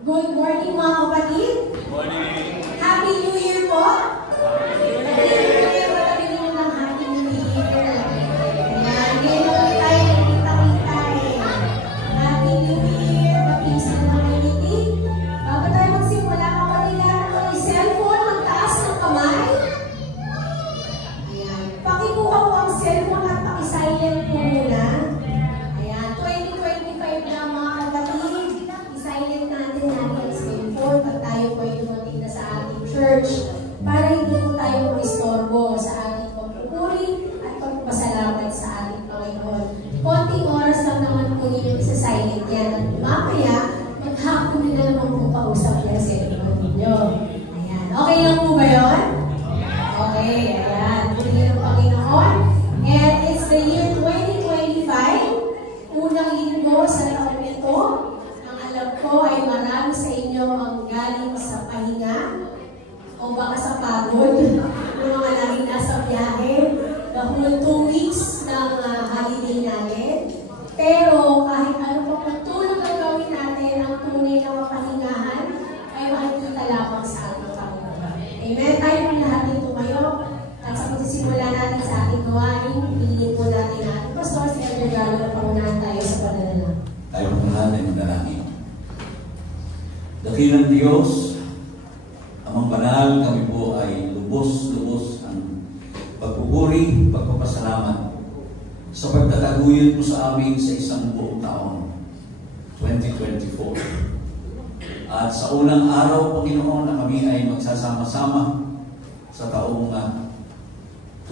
Good morning mga kapatid. Good morning. Happy New Year po. Happy New Year. Happy New Year. Ayan, ngayon tayo nagkita-kita eh. Happy New Year. Peace and community. Bago tayo magsimula, kapatid natin may cellphone, magtaas ng kamay. Ayan. Pakikuha ko ang cellphone at pakisilent po muna. Ayan, 2025 na mga kapatid. Isilent natin ang cellphone at tayo po ay dumating na sa ating church para hindi po tayo maistorbo sa ating pagpupuri at pagpasalamat sa ating Panginoon. Konting oras lang naman po ninyo isa-silent yan. At mamaya, maghapon nyo na naman po kausap yung cellphone ninyo. Ayan. Okay lang po ba yun? Okay. Ayan. Purihin ng Panginoon. And it's the year 2025. Unang linggo sa taon nito. Ang alam ko ay marami sa inyo ang galing sa pahinga o baka sa pagod. Yung mga laging nasa biyahe. The whole 2 weeks ng holiday natin. Pero kahit ano pa kung tulong ang gawin natin, ang tunay na mapahingahan ay makikita lamang sa ating Panginoon. Amen? Tayo po lahat din tumayo. At sa pagsisimula natin sa ating gawain, piliin po natin natin. Pastor, si Elder Galo, na pangunahan tayo sa panalangin. Tayo po natin manalangin. Dakilang Diyos, Amang Banal, kami po ay lubos-lubos ang pagpupuri, pagpapasalamat sa pagtataguyod mo sa amin sa isang buong taon, 2024. At sa unang araw, Panginoon, na kami ay magsasama-sama sa taong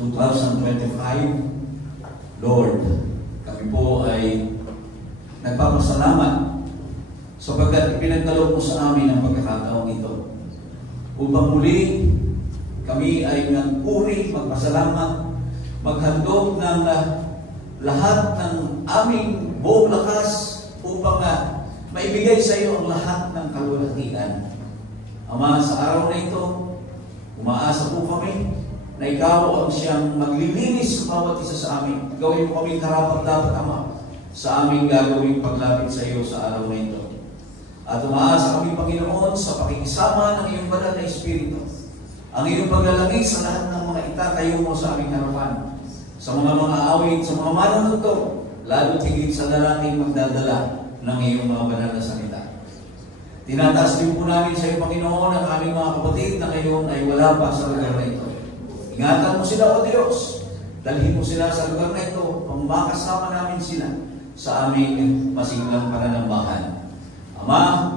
2025, Lord, kami po ay nagpapasalamat sapagkat ipinagkaloob mo sa amin ang pagkakataong ito upang muli kami ay nagpuri, magpasalamat, maghandog ng lahat ng aming buong lakas upang maibigay sa iyo ang lahat ng kalwalhatian. Ama, sa araw na ito, umaasa po kami na ikaw ang siyang maglilinis sa bawat isa sa amin. Gawin mo kami karapat-dapat, Ama, sa aming gagawing paglapit sa iyo sa araw na ito. At umaasa kami, Panginoon, sa pakikisama ng iyong banal na Espiritu. Ang iyong paglalangis sa lahat ng mga itatayo mo sa aming harapan. Sa mga awit, sa mga manunugto, lalo tigit sa lalaking magdadala ng iyong mga banal na salita. Tinataas din po namin sa iyo, Panginoon, ang aming mga kapatid na ngayon ay wala pa sa lugar na ito. Ingatan mo sila, O Diyos. Dalhin mo sila sa lugar na ito upang makasama namin sila sa aming masiglang pananambahan. Ama,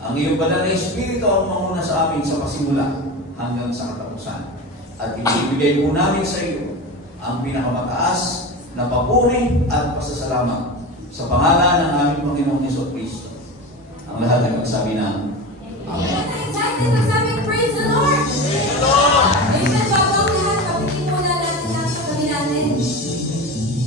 ang iyong banal na Espiritu ang mamuna sa amin sa pasimula hanggang sa katapusan. At ibibigay po namin sa iyo ang pinakamataas na papuri at pasasalamat sa pangalan ng aming Panginoong Jesucristo. Ang lahat ay magsabi na Amen. Praise the Lord! Praise the Lord! Amen. Bago ang lahat, kapitin mo na lahat ng sabi natin.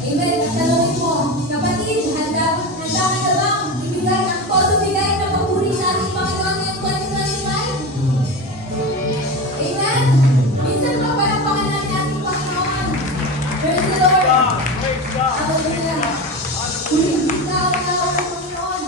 Amen. Tanongin mo, kapatid, handa ka na bang ibigay ang todo bigay na papuri sa ating Panginoon ngayong 2025? Amen. Minsan ba palakpakan natin ating Panginoon? Praise the Lord! Praise God! Hallelujah! Ikaw ang Panginoon!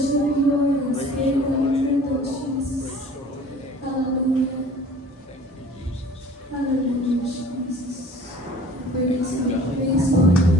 worship you, Lord, in spirit and in truth, Jesus. Hallelujah. Hallelujah, Jesus. Praise you, praise you.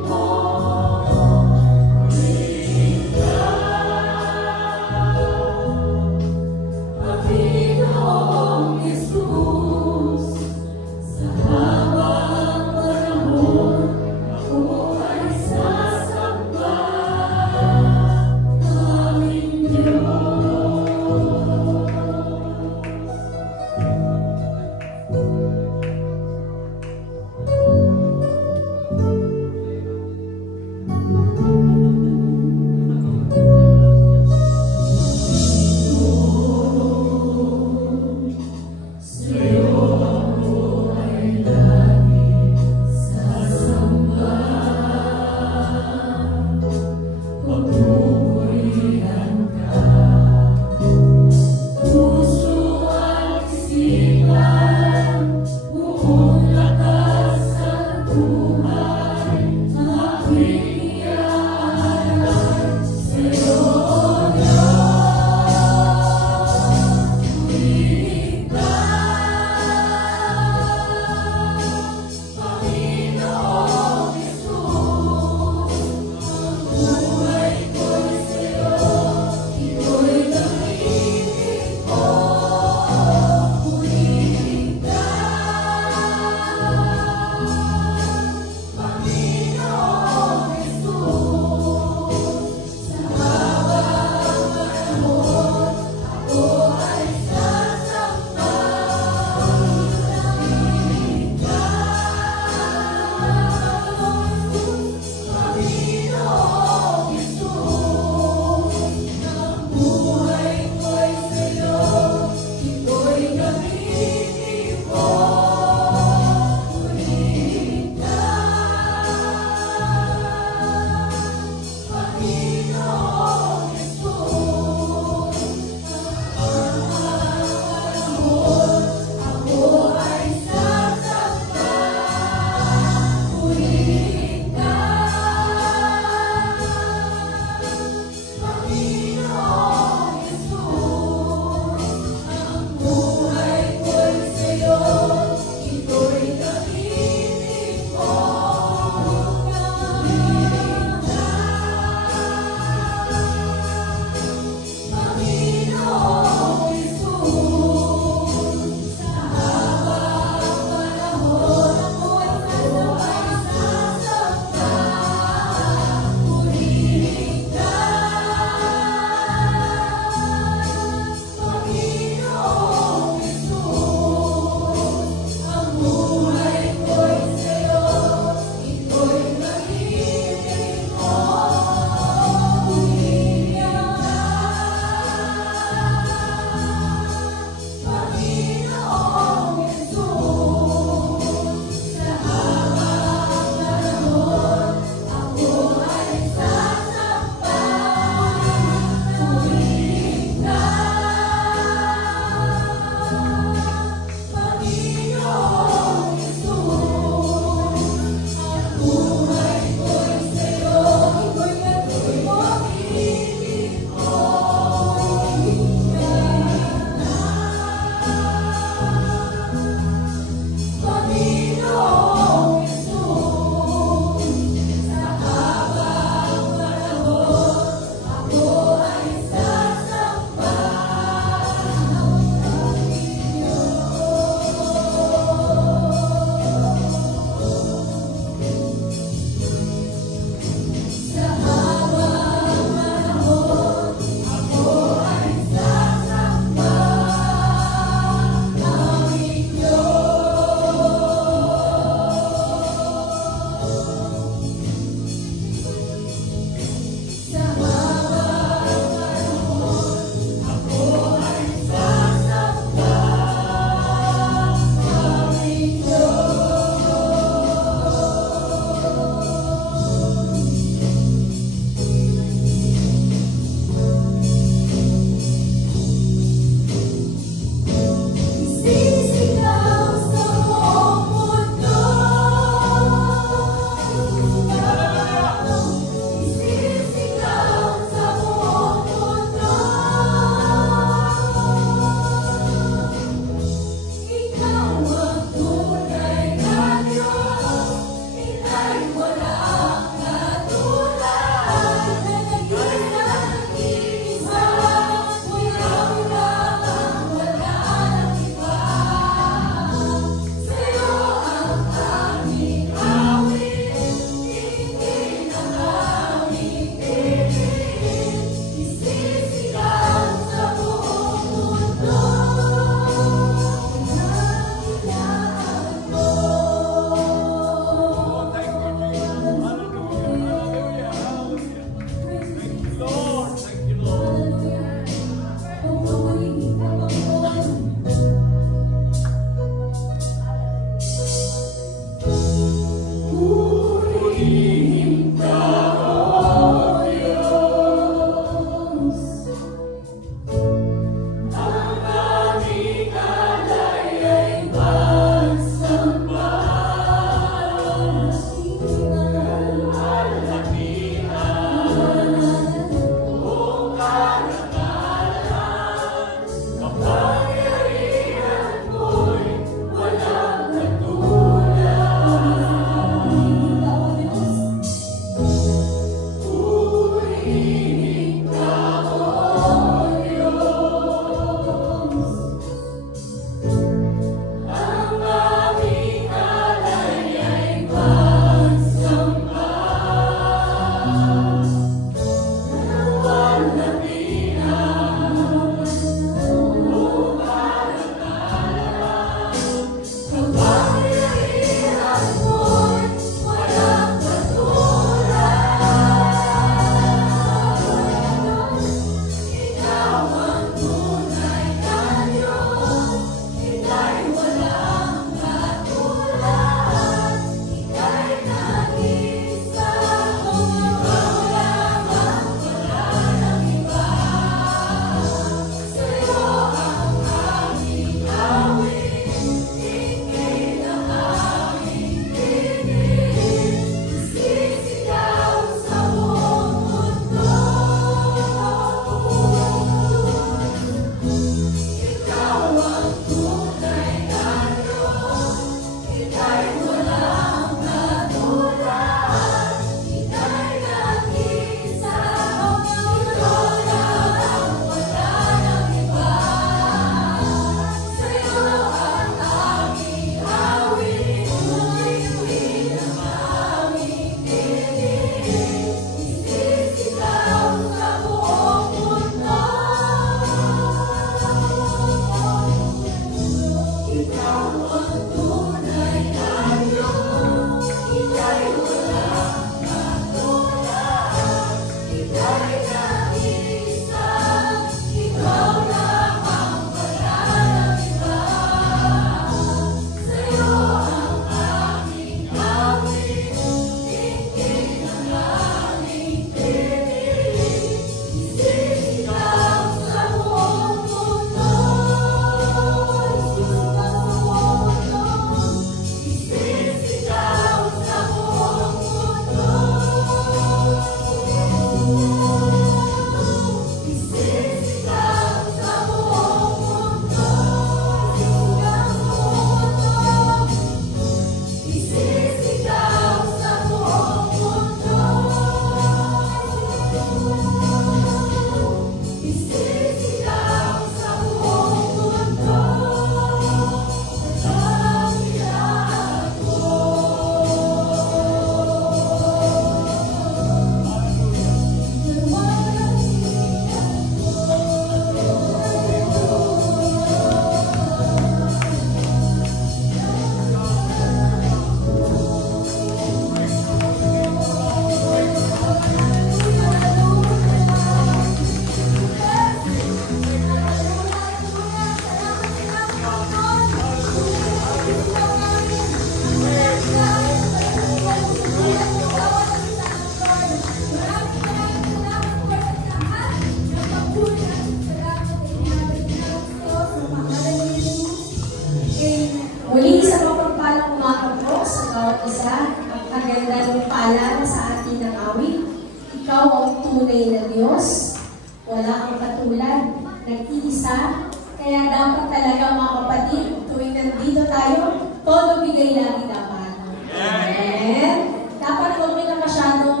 paalala sa atin ng awit, ikaw ang tunay na Diyos, wala kang katulad, nag-iisa, kaya dapat talaga mga kapatid, tuwing nandito tayo, todo bigay lagi dapat. Amen? Dapat huwag nyo na masyadong,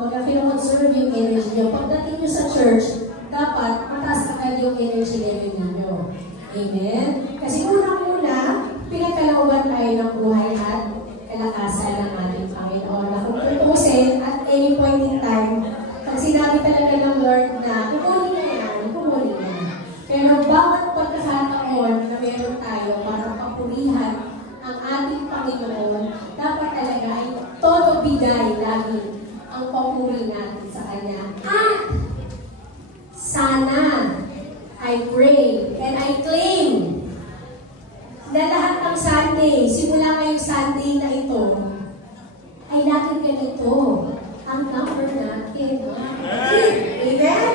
mag-conserve yung energy nyo. Pagdating nyo sa church, dapat mataas agad yung energy level ninyo. Amen? Kasi unang-una, pinagkalooban tayo ng buhay at kalakasan ng ating Panginoon. Na kung tutusin at any point in time, pag sinabi talaga ng Lord na kukunin na yan, kukunin na. Pero bawat pagkakataon na meron tayo para papurihan ang ating Panginoon, dapat talaga ay todo bigay lagi ang papuri natin sa Kanya. At sana, I pray and I claim na lahat ng Sunday, simula ngayong Sunday na ito, ay laging ganito ang number natin. Amen?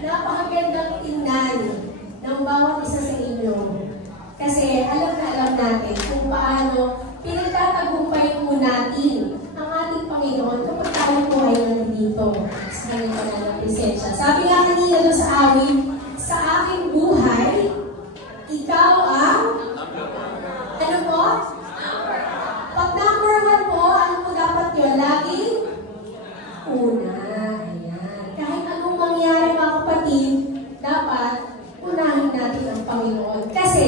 Napakagandang tingnan ng bawat isa sa inyo. Kasi alam na alam natin kung paano pinagtatagumpay po natin ang ating Panginoon kapag tayo po ay nandito sa kanyang banal na presensya. Sabi nga kanina doon sa awit, sa aking buhay, ikaw ang ano po? Pag number 1 po, ano po dapat yun? Lagi? Una. Ayan. Kahit anong mangyari mga kapatid, dapat unahin natin ang Panginoon. Kasi,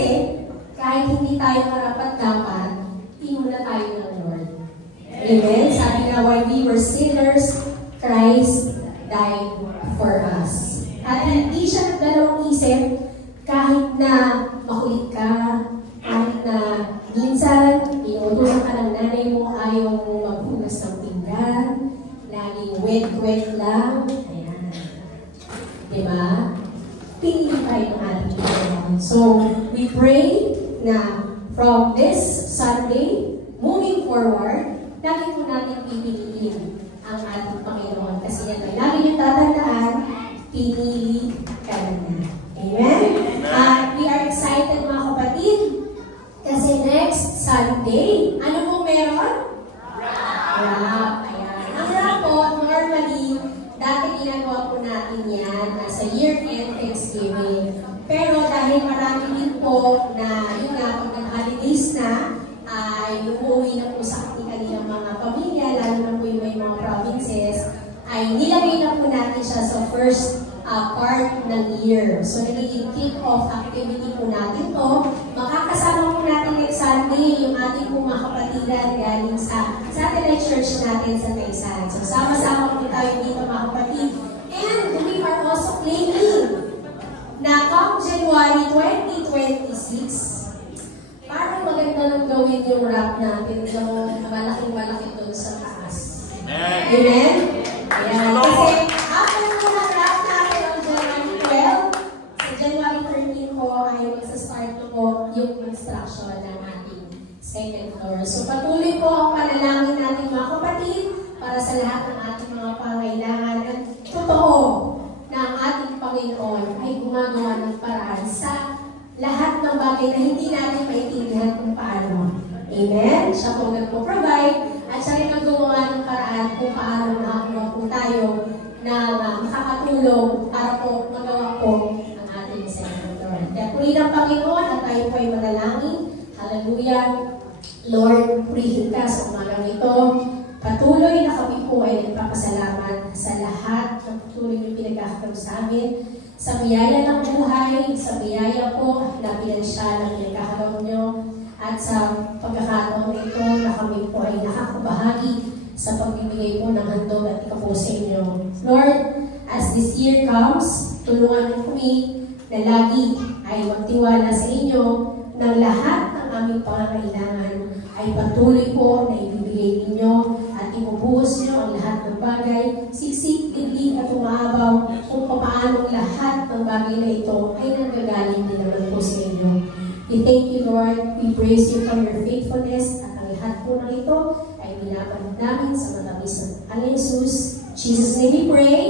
kahit hindi tayo karapat-dapat, tinuna tayo ng Lord. Amen? Sabi nga, while we were sinners, Christ died for us. At hindi siya nagdalawang isip, kahit na makulit ka, kahit na minsan, inuutusan ka ng nanay mo, ayaw mo maghugas ng pinggan, laging wet-wet lang. Ayan. Diba? Pinili tayo ng ating Panginoon. So, we pray na from this Sunday, moving forward, lagi po natin pipiliin ang ating Panginoon. Kasi yan ay lagi yung tatandaan, pinili ka na. Amen? We are excited mga kapatid kasi next Sunday, ano po meron? Rap. Ayan. Ang rap po, normally, dati ginagawa po natin yan sa year-end Thanksgiving. Pero dahil marami din po na yun nga, pag nag-holidays na, ay umuwi na po sa kanilang mga pamilya, lalo na po yung may mga provinces, ay nilagay na po natin siya sa first part ng year. So, nagiging kick-off activity po natin to. Makakasama po natin next Sunday yung ating po mga kapatidan galing sa satellite church natin sa Taysan. So, sama-sama po tayo dito mga kapatid. And we are also claiming na come January 2026, parang maganda lang gawin yung rap natin ng malaking-malaki doon sa taas. Amen? Ayan. Kasi after po ng rap natin on January 12, sa January 13 po ay magsastart po yung construction ng ating second floor. So patuloy po ang panalangin natin mga kapatid para sa lahat ng ating mga pangailangan. At totoo na ang ating Panginoon ay gumagawa ng paraan sa lahat ng bagay na hindi natin maintindihan kung paano. Amen? Siya po nagpo-provide at siya rin nagawa ng paraan kung paano nakakuha po tayo na makakatulong para po magawa po ang ating second Lord. Kaya puri ng Panginoon at tayo po ay manalangin. Hallelujah. Lord, purihin ka sa umagang ito. Patuloy na kami po ay nagpapasalamat sa lahat ng patuloy yung pinagkakaroon sa amin. Sa biyaya ng buhay, sa biyaya po na pinansyal ang pinagkakaroon nyo, at sa pagkakataon ito na kami po ay nakakabahagi sa pagbibigay po ng handog at ikapo sa inyo. Lord, as this year comes, tulungan mo kami na lagi ay magtiwala sa inyo ng lahat ng aming pangangailangan ay patuloy po na ibibigay ninyo at ibubuhos nyo ang lahat ng bagay, siksik, hindi at umaabaw kung paano lahat ng bagay na ito ay nanggagaling din naman po sa inyo. We thank you, Lord. We praise you for your faithfulness at ang lahat po ng ito ay binabalik namin sa matamis ng Aling Jesus. Jesus' name we pray.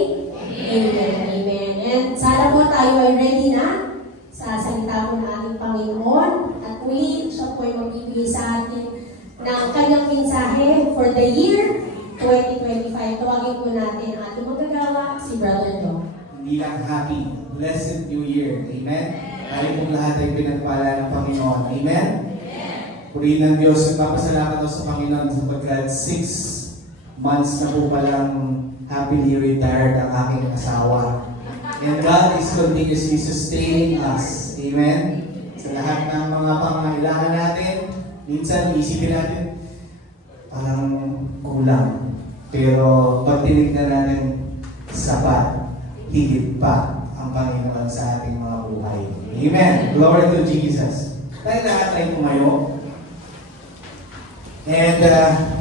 Amen. Amen. And sana po tayo ay ready na sa salita po ng ating Panginoon at muli siya po ay magbibigay sa atin ng kanyang mensahe for the year 2025. Tawagin po natin ang ating magagawa, si Brother Joe. Hindi lang happy, blessed New Year. Amen? Tayo pong lahat ay pinagpala ng Panginoon. Amen? Purihin ng Diyos, nagpapasalamat ako sa Panginoon sapagkat 6 months na po palang happily retired ang aking asawa. And God is continuously sustaining us. Amen? Sa lahat ng mga pangangailangan natin, minsan isipin natin, parang kulang. Pero pag tinignan natin, sapat, higit pa ang Panginoon sa ating mga buhay. Amen. Glory to Jesus. Tayo lahat ay tumayo. And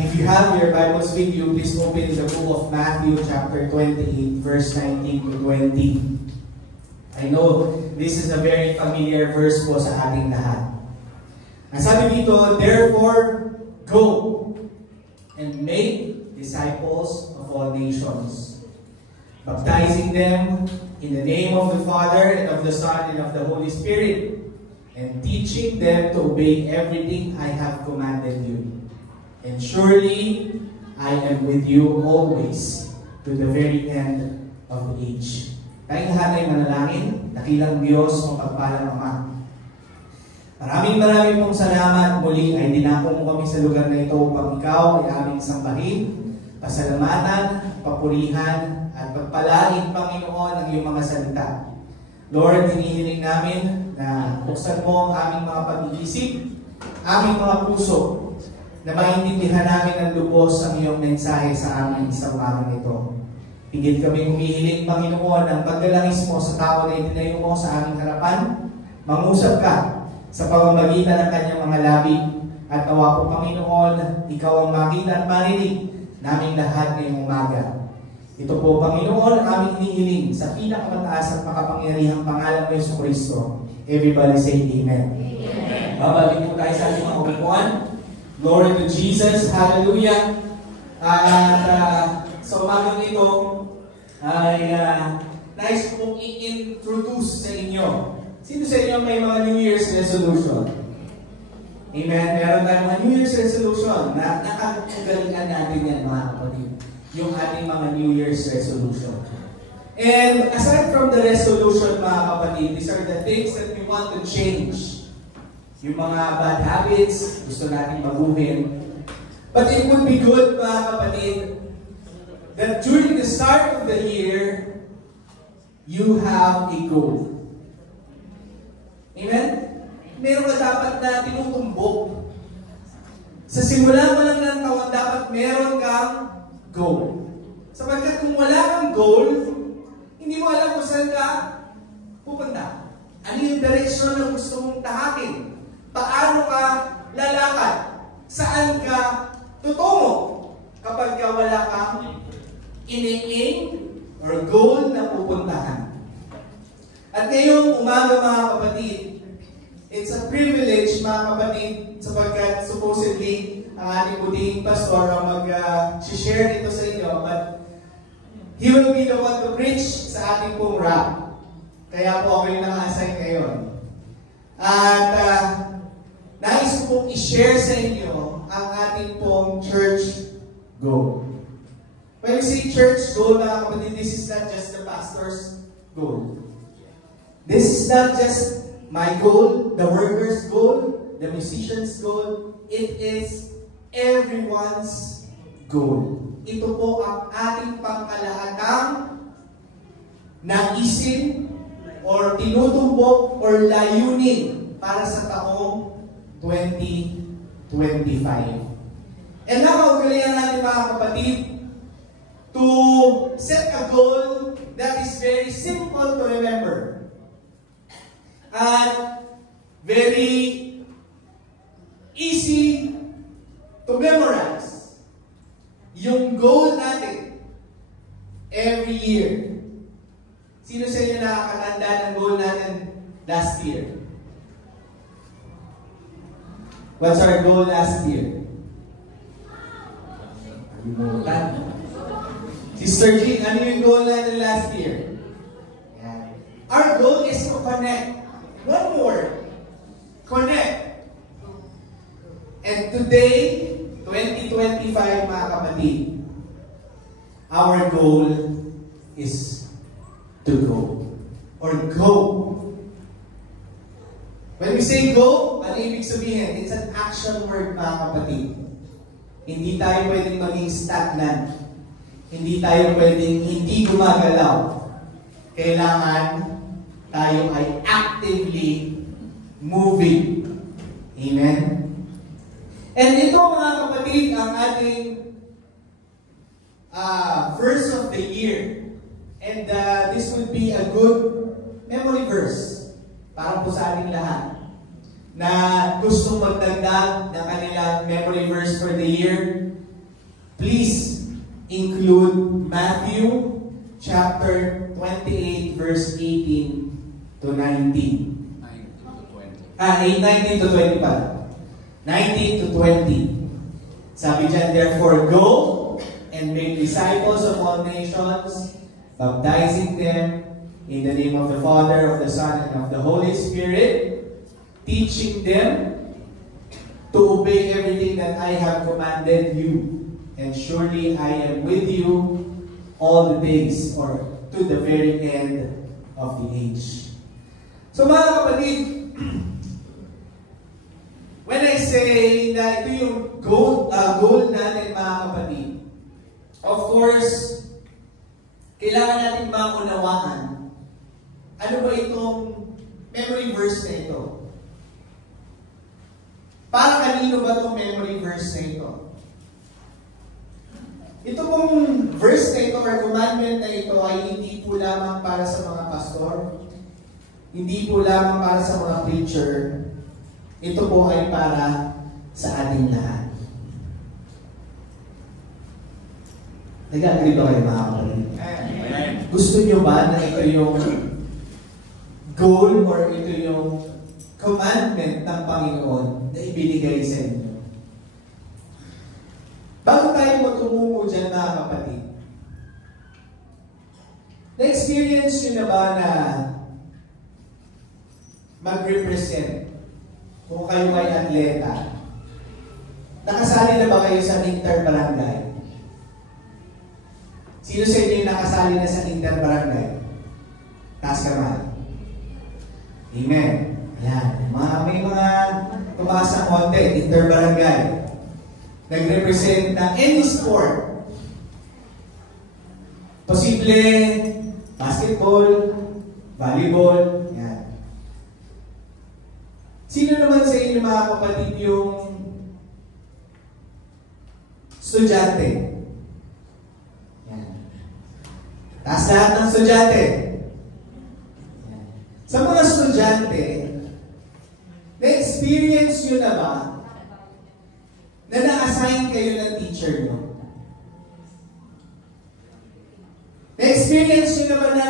if you have your Bibles with you, please open the book of Matthew chapter 28, verse 19 to 20. I know this is a very familiar verse po sa ating lahat. Ang sabi dito, therefore, go and make disciples of all nations, baptizing them in the name of the Father and of the Son and of the Holy Spirit, and teaching them to obey everything I have commanded you. And surely I am with you always to the very end of the age. Tayong lahat ay manalangin, dakilang Diyos, mapagpalang Ama. Maraming pong salamat. Muli ay dinako mo kami sa lugar na ito upang ikaw ay aming sambahin, pasalamatan, papurihan, at pagpalain, Panginoon, ang iyong mga salita. Lord, hinihiling namin na buksan mo ang aming mga pag-iisip, aming mga puso, na maintindihan namin ang lubos ang iyong mensahe sa amin sa umagang ito. Higit kami humihiling, Panginoon, ang paglalangis mo sa tao na itinayo mo sa aming harapan. Mangusap ka sa pamamagitan ng kanyang mga labi, at nawa po, Panginoon, ikaw ang makita at marinig naming lahat ngayong umaga. Ito po, Panginoon, ang aming hinihiling sa pinakamataas at makapangyarihang pangalan ng Yesu Kristo. Everybody say Amen. Amen. Babalik po tayo sa ating mga upuan. Glory to Jesus. Hallelujah. At sa umagang ito ay nais kong i-introduce sa inyo. Sino sa inyo may mga New Year's resolution? Amen. Meron tayong mga New Year's resolution na nakakagalingan natin yan, mga kapatid. Yung ating mga New Year's resolution. And aside from the resolution, mga kapatid, these are the things that we want to change. Yung mga bad habits, gusto natin baguhin. But it would be good, mga kapatid, that during the start of the year, you have a goal. Amen? Meron ka dapat na tinutumbok. Sa simula mo lang ng taon, dapat meron kang goal. Sapagkat kung wala kang goal, hindi mo alam kung saan ka pupunta. Ano yung direksyon na gusto mong tahakin? Paano ka lalakad? Saan ka tutungo? Kapag ka wala kang in-aim or goal na pupuntahan. At ngayong umaga, mga kapatid, it's a privilege, mga kapatid, sapagkat supposedly ang ating buting pastor ang mag-share nito sa inyo, but he will be the one to preach sa ating pong rap. Kaya po ako yung naka-assign ngayon. At nais ko pong i-share sa inyo ang ating pong church goal. When we say church goal, mga kapatid, this is not just the pastor's goal. This is not just my goal, the worker's goal, the musician's goal. It is everyone's goal. Ito po ang ating pangkalahatang naisin or tinutumbok or layunin para sa taong 2025. And now, ugalian natin, mga kapatid, to set a goal that is very simple to remember and very easy to memorize. Yung goal natin every year. Sino sa inyo nakakatanda ng goal natin last year? What's our goal last year? Sister Jean, ano yung goal natin last year? Yeah. Our goal is to connect. One word. Connect. And today, 2025, mga kapatid, our goal is to go. Or go. When we say go, ano ibig sabihin? It's an action word, mga kapatid. Hindi tayo pwedeng maging stagnant. Hindi tayo pwedeng hindi gumagalaw. Kailangan tayo ay actively moving. Amen? And ito, mga kapatid, ang ating verse of the year. And this would be a good memory verse para po sa ating lahat na gustong magdagdag ng kanilang memory verse for the year. Please include Matthew chapter 28 verse 18 to 19. 19 to 20 pa. 19 to 20. Sabi dyan, therefore go and make disciples of all nations, baptizing them in the name of the Father, of the Son, and of the Holy Spirit, teaching them to obey everything that I have commanded you. And surely I am with you all the days, or to the very end of the age. So mga kapatid, when I say na ito yung goal natin, mga kapatid, of course, kailangan natin maunawaan ano ba itong memory verse na ito. Para kanino ba itong memory verse na ito? Ito pong verse na ito or commandment na ito ay hindi po lamang para sa mga pastor, hindi po lamang para sa mga preacher, ito po ay para sa ating lahat. Nag-agree ba kayo, mga kapatid? Gusto nyo ba na ito yung goal or ito yung commandment ng Panginoon na ibinigay sa inyo? Bago tayo magtumungo dyan, mga kapatid, na-experience nyo na ba na mag-represent kung kayo ay atleta? Nakasali na ba kayo sa inter-barangay? Sino sa inyo yung nakasali na sa inter-barangay? Taas kamay. Amen. Ayan. May mga tumaas ng konti, inter-barangay. Nag-represent ng any sport. Posible basketball, volleyball, yan. Sino naman sa inyo, mga kapatid, yung estudyante? Yan. Taas lahat ng estudyante. Yan. Sa mga estudyante, na-experience nyo na ba na na-assign kayo ng teacher nyo? Na-experience nyo na ba na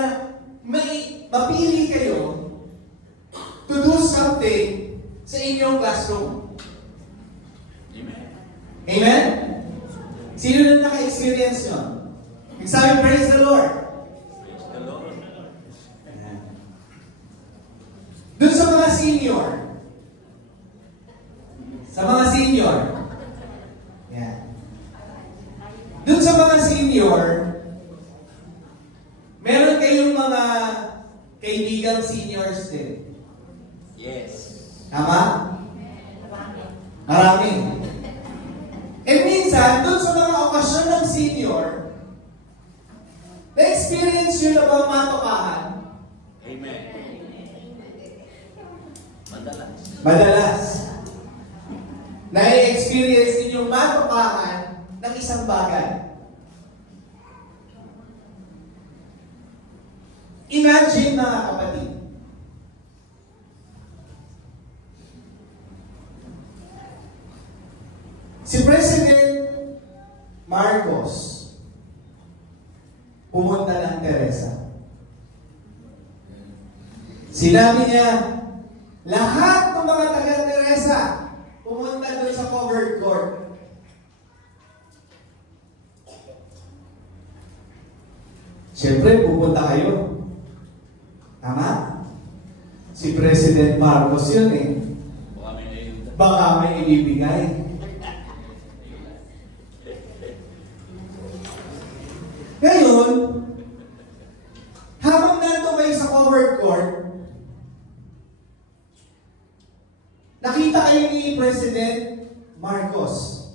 mapili kayo to do something sa inyong classroom? Amen? Amen? Sino na naka-experience nyo? Magsabi, praise the Lord. Praise the Lord. Doon sa mga senior. Sa mga senior. Yan. Doon sa mga senior, meron kayong mga kaibigang seniors din. Yes. Tama? Marami. And minsan, doon sa mga okasyon ng senior, na-experience nyo na ba matokahan? Amen. Madalas. Na-experience ninyong matokahan ng isang bagay. Imagine, mga kapatid, si President Marcos pumunta ng Teresa. Sinabi niya, lahat ng mga taga-Teresa pumunta doon sa covered court. Siyempre, pupunta kayo. Tama? Si President Marcos yun eh. Baka may ibibigay. Ngayon, habang nandito kayo sa covered court, nakita kayo ni President Marcos.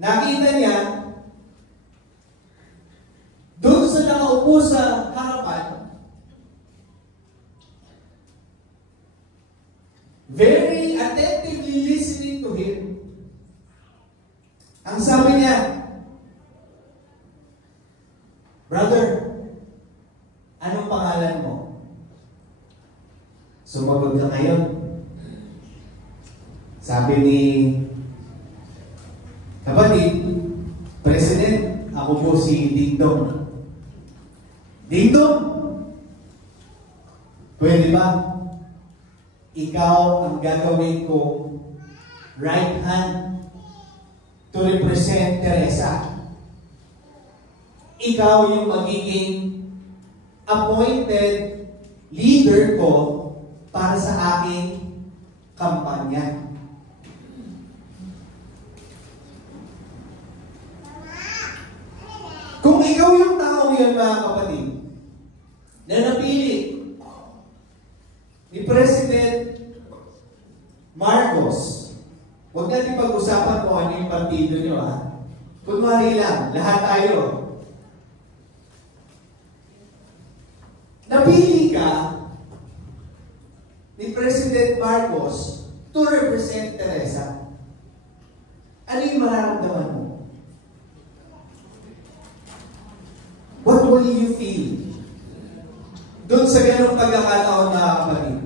Nakita niya, doon sa nakaupo sa harapan, very attentively listening to him. Ang sabi niya, "Brother, anong pangalan mo?" Sumagot ka ngayon. Sabi ni kapatid, President, ako po si Ding Dong. Ding Dong, pwede ba? Ikaw ang gagawin ko right hand to represent Teresa. Ikaw yung magiging appointed leader ko para sa aking kampanya. Kung ikaw yung tao yun, mga kapatid, na napili ni President Marcos, huwag natin pag-usapan kung ano yung partido nyo, ha? Kunwari lang, lahat tayo. Napili ka ni President Marcos to represent Teresa. Ano yung mararamdaman mo? What will you feel? Doon sa ganong pagkakataon na kapatid.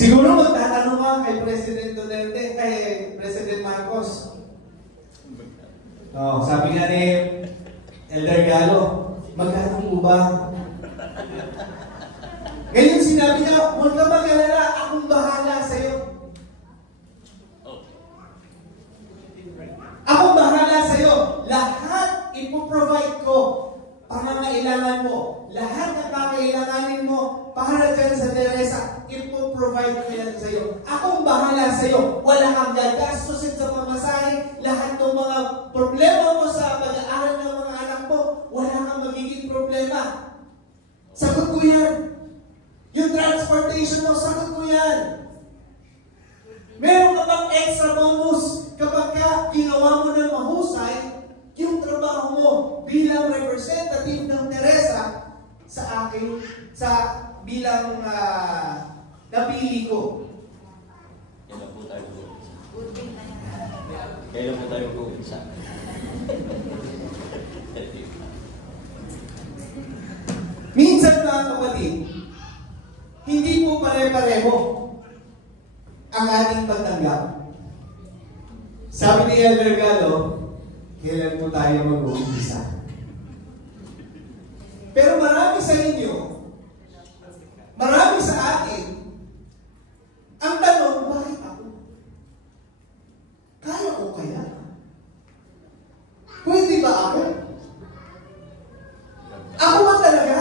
Siguro magtatanong ka kay President Duterte, kay President Marcos. No, sabi nga ni Elder Galo, magkano po ba? Ngayon sinabi niya, huwag ka mag-alala, akong bahala sa'yo. Akong bahala sa'yo. Lahat ipoprovide ko. Pangangailangan mo. Lahat ng pangailanganin mo para dyan sa Teresa, ipoprovide ko yan sa'yo. Akong bahala sa'yo. Wala kang gagastusin sa pamasahe. Lahat ng mga problema mo sa pag-aaral ng mga anak mo, wala kang magiging problema. Sagot ko yan. Yung transportation mo, sagot ko yan. Meron ka bang extra bonus kapag ka ginawa mo ng mahusay yung trabaho mo bilang representative ng Teresa sa akin, bilang napili ko. Kailan po tayo mag-umpisa? Kailan po tayo mag-umpisa? Minsan, mga kapatid, hindi po pare-pareho ang ating pagtanggap. Sabi ni Elder Galo, kailan po tayo mag-uumpisa? Pero marami sa inyo, marami sa atin, ang tanong, bakit ako? Kaya ko kaya? Pwede ba ako? Ako ba talaga,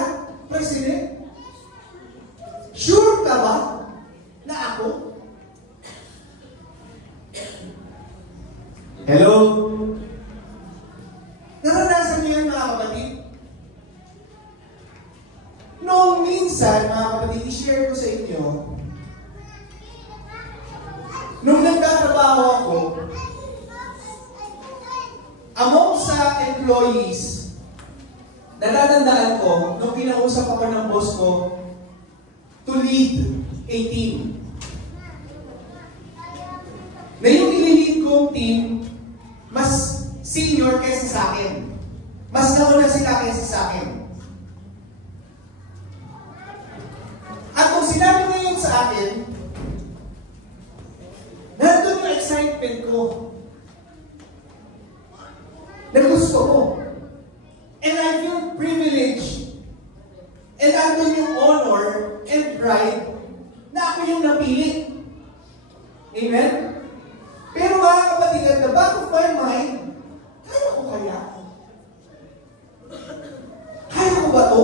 President? Sure ka ba na ako? Hello? Naranasan niyo yan, mga kapatid? Noong minsan, mga kapatid, i-share ko sa inyo, nung nagtatrabaho ako, among sa employees, natatandaan ko, nung kinausap ako ng boss ko, to lead a team. Na yung ililid kong team, mas senior kaysa sa akin. Mas nauna sila kaysa sa akin. At kung sinabi na yun sa akin, nandun yung excitement ko. Na gusto ko. And I feel privileged. And nandun yung honor and pride na ako yung napili. Amen? Pero mga kapatid, at the back of my mind, kaya ko kaya? Kaya ko ba to?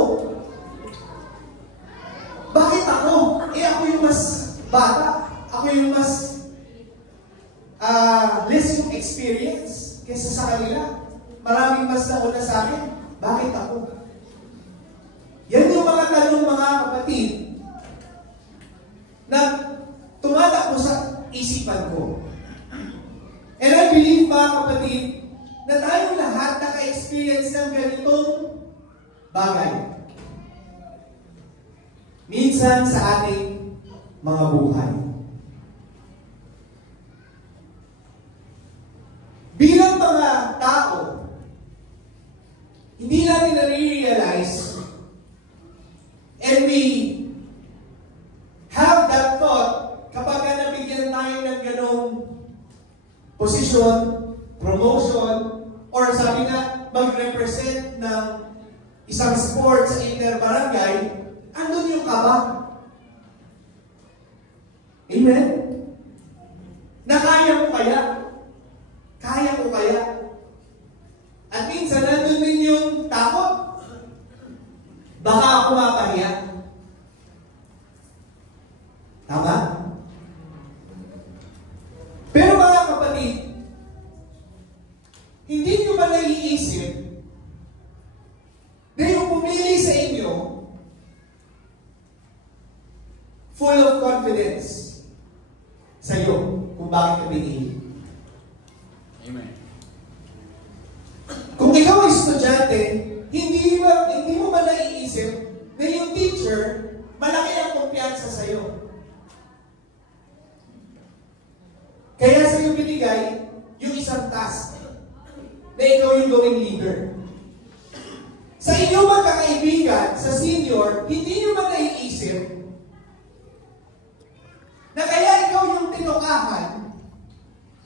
pala sa akin? Bakit ako? Yan yung mga tanong, mga kapatid, na tumatakbo sa isipan ko. And I believe, mga kapatid, na tayong lahat naka-experience ng ganitong bagay. Minsan sa ating mga buhay. Bilang mga tao, hindi natin na-realize and we have that thought kapag nabigyan tayo ng ganong posisyon, promotion, or sabi nga, mag-represent ng isang sport sa interbarangay, andun yung kaba. Amen? Na kaya mo kaya? Kaya ko kaya? At minsan, nandun din yung takot. Baka ako mapahiya. Tama? Pero mga kapatid, hindi nyo ba naiisip na yung pumili sa inyo full of confidence sa iyo kung bakit ka pinili? Amen. Kung ikaw ay estudyante, hindi mo ba naiisip na yung teacher, malaki ang kumpiyansa sa iyo? Kaya sa iyo binigay yung isang task na ikaw yung gawing leader. Sa inyo magkakaibigan, sa senior, hindi nyo ba naiisip na kaya ikaw yung tinukahan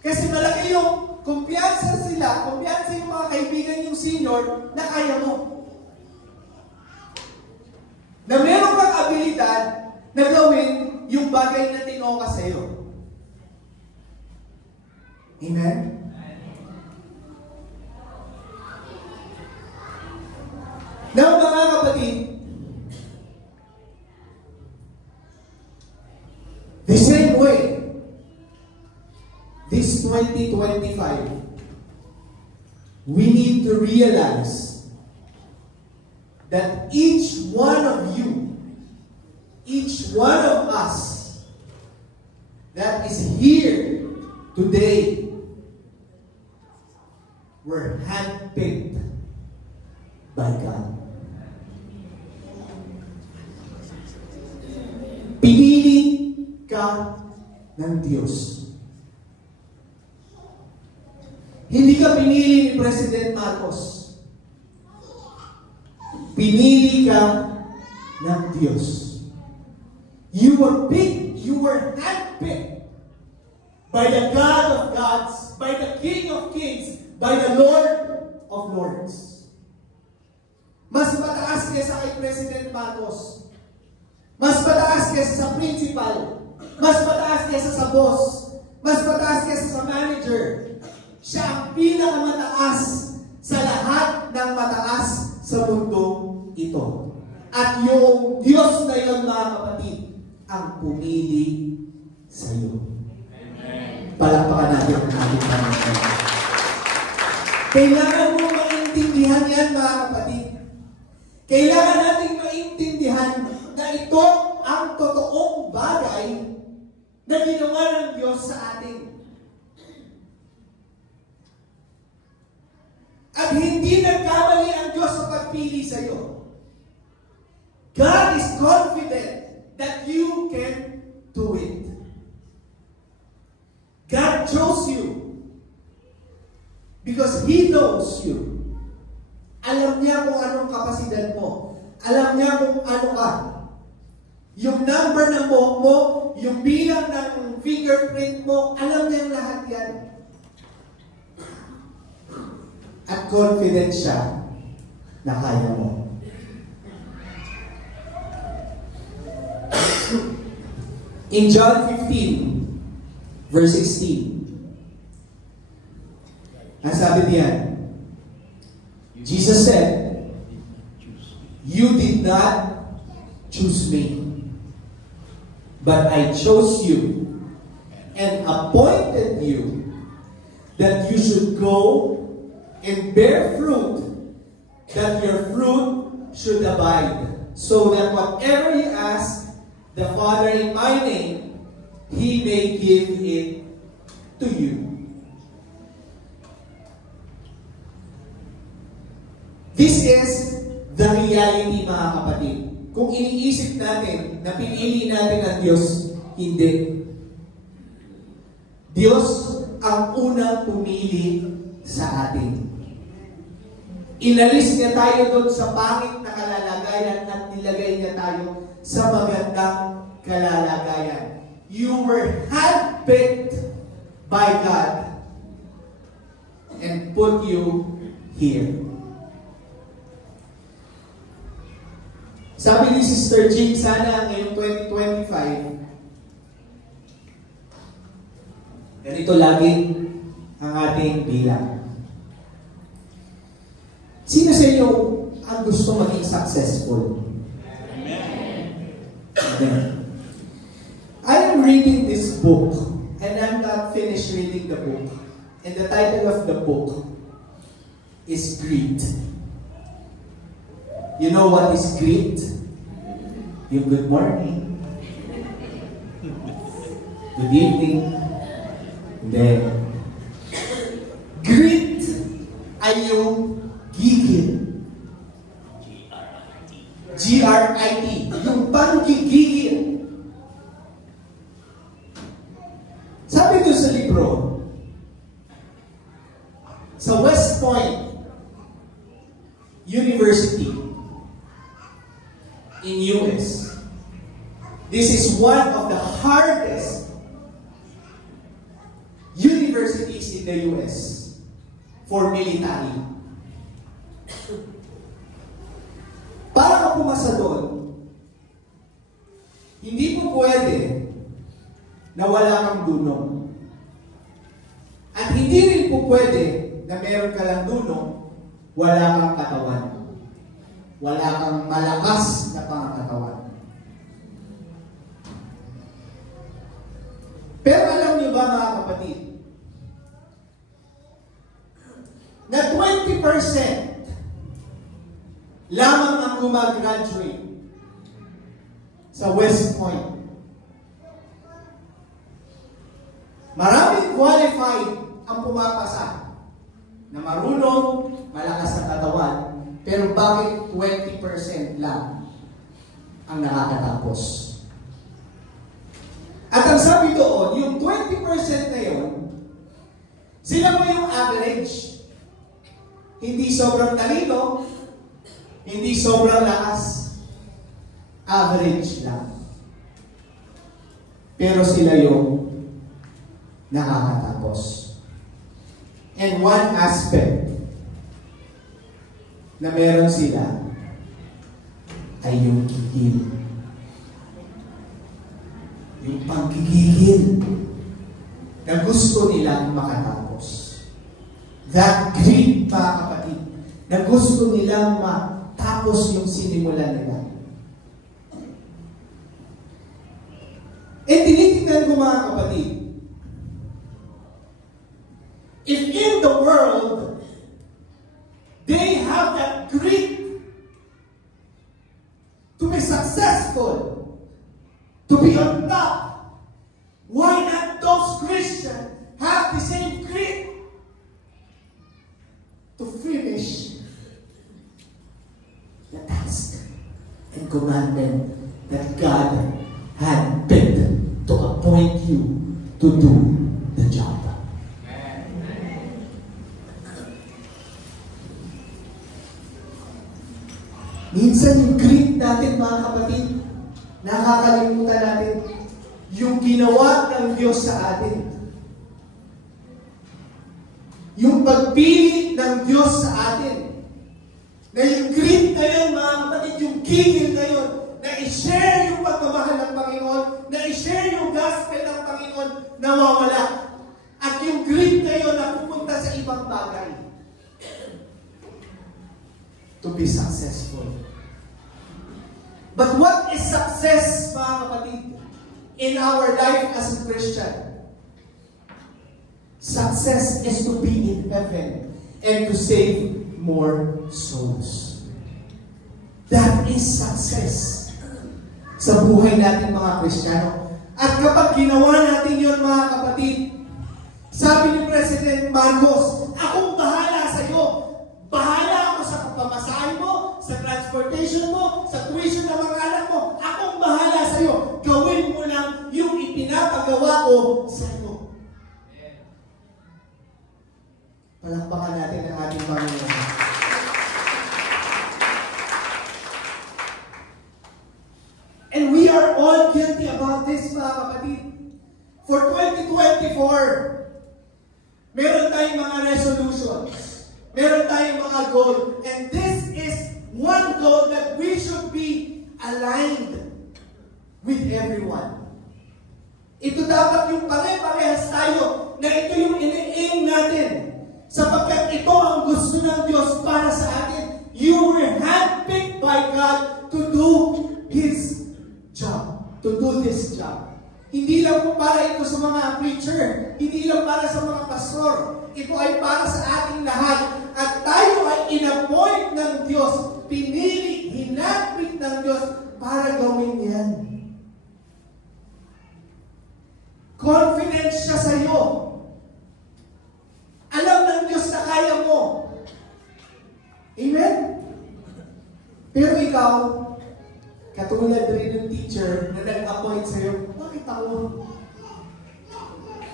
kasi malaki yung kumpiyansa sila, kumpiyansa yung mga kaibigan yung senior na kaya mo. Na meron kang abilidad na gawin yung bagay na tinoka sa iyo. Amen? Now, mga kapatid, the same way, this 2025, we need to realize that each one of you, each one of us that is here today, were handpicked by God. Pinili ka ng Diyos. Hindi ka pinili ni President Marcos. Pinili ka ng Diyos. You were picked, you were handpicked by the God of gods, by the King of kings, by the Lord of lords. Mas mataas kaysa kay President Marcos. Mas mataas kaysa sa principal. Mas mataas kaysa sa boss. Mas mataas kaysa sa manager. Siya ang pinakamataas sa lahat ng mataas sa mundong ito. At yung Diyos na yun, mga kapatid, ang pumili sa iyo. Palakpakan natin ang ating Panginoon. Kailangan mo maintindihan yan, mga kapatid. Kailangan natin maintindihan na ito ang totoong bagay na ginawa ng Diyos sa atin. At hindi nagkamali ang Diyos sa pagpili sa iyo. God is confident that you can do it. God chose you because He knows you. Alam niya kung anong kapasidad mo. Alam niya kung ano ka. Yung number ng buhok mo, yung bilang ng fingerprint mo, alam niya lahat yan. At confident siya na kaya mo. In John 15, verse 16, nasabi diyan, Jesus said, "You did not choose me, but I chose you and appointed you that you should go and bear fruit, that your fruit should abide, so that whatever you ask the Father in my name, He may give it to you. This is the reality, mga kapatid. Kung iniisip natin na pinili natin ang Diyos, hindi. Diyos ang unang pumili sa atin. Inalis niya tayo doon sa pangit na kalalagayan at nilagay niya tayo sa magandang kalalagayan. You were handpicked by God and put you here. Sabi ni Sister Jean, sana ngayong 2025, ganito lagi ang ating bilang. Sino sa inyo ang gusto maging successful? Amen. I am reading this book and I'm not finished reading the book. And the title of the book is Greed. You know what is greed? Yung good morning, good evening, then greed ay yung gigil. G-R-I-T. Yung panggigigil. Sabi ko sa libro, sa West Point University in US, this is one of the hardest universities in the US for military. Para ka pumasa doon, hindi po pwede na wala kang dunong. At hindi rin po pwede na meron ka lang dunong, wala kang katawan. Wala kang malakas na pangkatawan. Pero alam niyo ba, mga kapatid, na 20% lamang ang gumagraduate sa West Point. Maraming qualified ang pumapasa na marunong, malakas na katawan, pero bakit 20% lang ang nakakatapos? At ang sabi doon, yung 20% na yun, sila mo yung average. Hindi sobrang talino, hindi sobrang lakas, average lang. Pero sila yung nakakatapos. And one aspect na meron sila ay yung gigil. Yung pagkigigil na gusto nilang makatapos. That greed, mga kapatid, na gusto nilang matapos yung sinimulan nila. Tinitingnan ko, mga kapatid, if in the world they have that greed to be successful, to be on top, why not those Christians have the same greed to finish the task and commandment that God had picked to appoint you to do the job? Minsan yung greed natin, mga kapatid, nakakalimutan natin yung ginawa ng Diyos sa atin. Yung pagpili ng Diyos sa atin. Na yung greed na yun, mga kapatid, yung gigil na yun, na i-share yung pagmamahal ng Panginoon, na i-share yung gospel ng Panginoon, nawawala. At yung greed na yun na pupunta sa ibang bagay. To be successful. But what is success, mga kapatid, in our life as a Christian? Success is to be in heaven and to save more souls. That is success sa buhay natin mga Kristiyano. At kapag ginawa natin yun mga kapatid, sabi ni President Marcos, akong bahala sa iyo. Bahala ako sa pagpamasahe mo, sa transportation mo, sa tuition ng mga anak mo. Akong bahala sa iyo. Gawin mo lang yung ipinapagawa ko sa iyo. Palakpakan natin ang ating Panginoon. And we are all guilty about this, mga kapatid. For 2024, meron tayong mga resolutions. Meron tayong mga goal. And this is one goal that we should be aligned with everyone. Ito dapat yung pare-parehas tayo na ito yung ini-aim natin. Sapagkat ito ang gusto ng Diyos para sa atin. You were handpicked by God to do His job. To do this job. Hindi lang po para ito sa mga preacher. Hindi lang para sa mga pastor. Ito ay para sa ating lahat. At tayo ay in-appoint ng Diyos. Pinili, hinapit ng Diyos para gawin yan. Confident siya sa iyo. Alam ng Diyos na kaya mo. Amen? Pero ikaw, katulad rin ng teacher na nag-appoint sa iyo, bakit ako?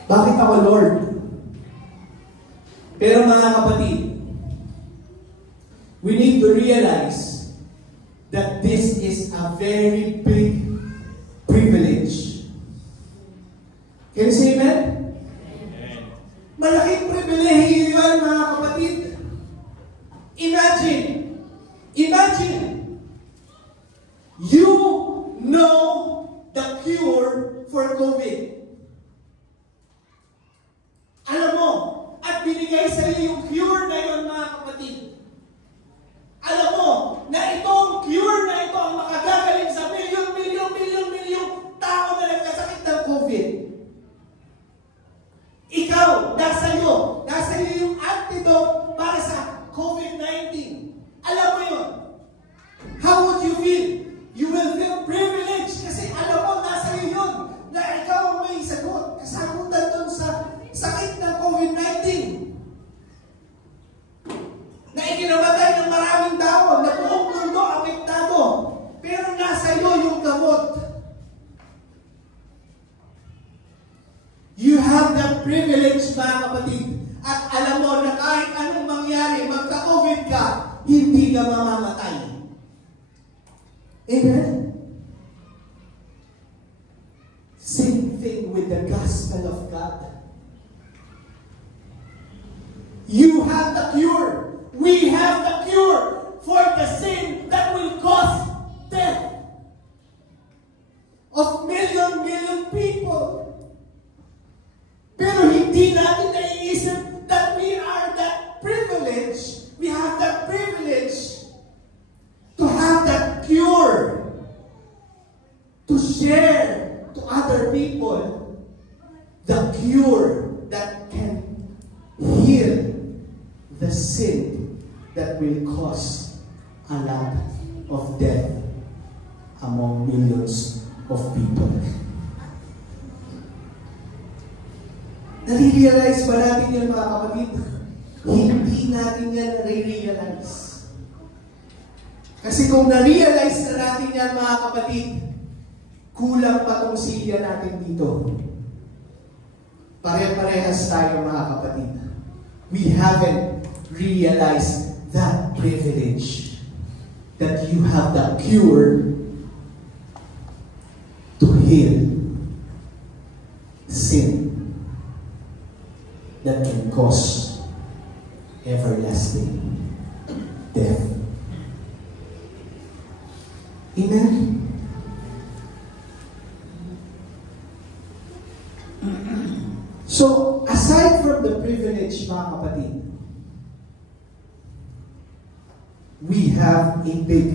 Bakit ako, Lord? Pero mga kapatid, we need to realize that this is a very big privilege. Can you say amen? Amen. Malaking pribilehiyo yan, mga kapatid. Imagine, you know the cure for COVID. Alam mo, at binigay sa iyo yung cure na yun, mga kapatid. Alam mo, na itong cure na ito ang makagagaling sa milyon tao na nagkasakit ng COVID. Ikaw, nasa iyo yung antidote para sa COVID-19. Alam mo yun. How would you feel? You will feel privileged kasi alam mo, nasa iyo yun, na ikaw ang may sagot, kasagutan dun sa sakit ng COVID-19. Na ikinamatay ng maraming tao, na buong mundo apektado. Pero nasa iyo yung gamot. You have that privilege, mga kapatid. At alam mo na kahit anong mangyari, magka-COVID ka, hindi ka mamamatay. Amen? Same thing with the gospel of God. You have the cure. We have the cure for the sin that will cause death of million people. Pero hindi natin naiisip that we are that privilege. We have that privilege to have that cure, to share to other people the cure that can heal the sin that will cause a lot of death among millions of people. Nare-realize ba natin yan, mga kapatid? Hindi natin yan nare-realize. Kasi kung na-realize na natin yan, mga kapatid, kulang pa itong silya natin dito. Pare-parehas tayo, mga kapatid. We haven't realized that privilege that you have the cure to heal sin that can cause everlasting death. Amen? So, aside from the privilege, mga kapatid, we have a big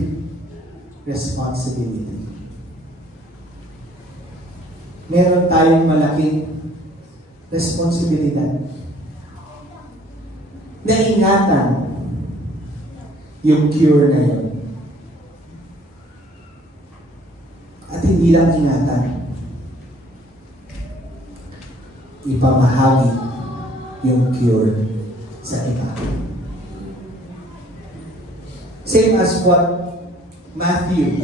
responsibility. Meron tayong malaking responsibilidad na ingatan yung cure na yun. At hindi lang ingatan, ipamahagi yung cure sa iba. Same as what Matthew,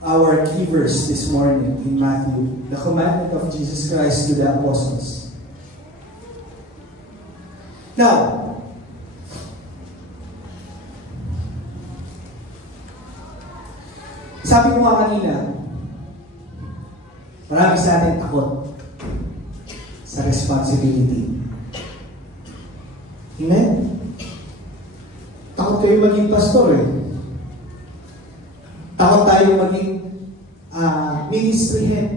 our key verse this morning in Matthew, the commandment of Jesus Christ to the apostles. Now, sabi ko nga kanina, marami sa atin takot sa responsibility. Amen? Takot kayo maging pastor eh. Takot tayo maging ministry head.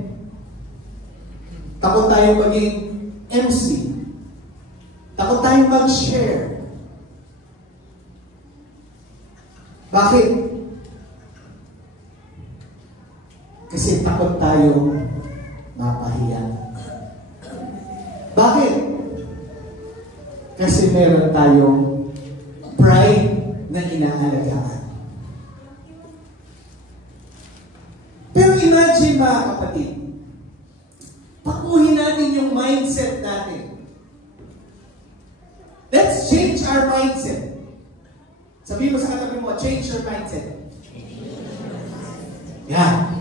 Takot tayo maging MC. Takot tayo mag-share. Bakit? Kasi takot tayo mapahiya. Bakit? Kasi meron tayong pride na inaalagaan. Pero imagine mga kapatid, pakuhin natin yung mindset natin. Let's change our mindset. Sabihin mo sa katabi mo, change your mindset. Yeah.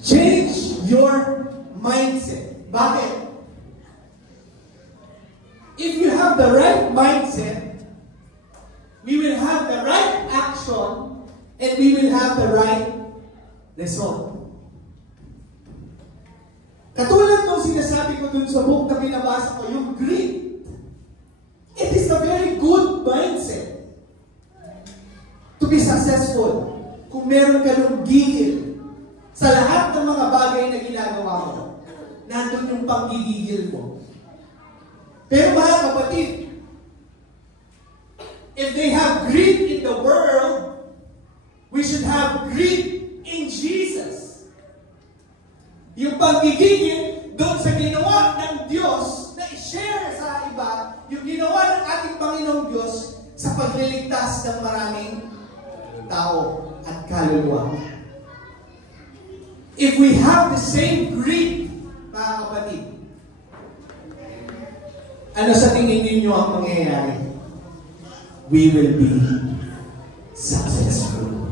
Change your mindset. Bakit? If you have the right mindset, we will have the right action and we will have the right result. Katulad ng sinasabi ko dun sa book na binabasa ko, yung greed. It is a very good mindset to be successful kung meron ka ng gigil sa lahat ng mga bagay na ginagawa mo. Nandun yung panggigigil mo. Pero mga kapatid, if they have greed in the world, we should have greed in Jesus. Yung panggigigil doon sa ginawa ng Diyos na i-share sa iba, yung ginawa ng ating Panginoong Diyos sa pagliligtas ng maraming tao at kaluluwa. If we have the same greed, mga kapatid, ano sa tingin ninyo ang mangyayari? We will be successful.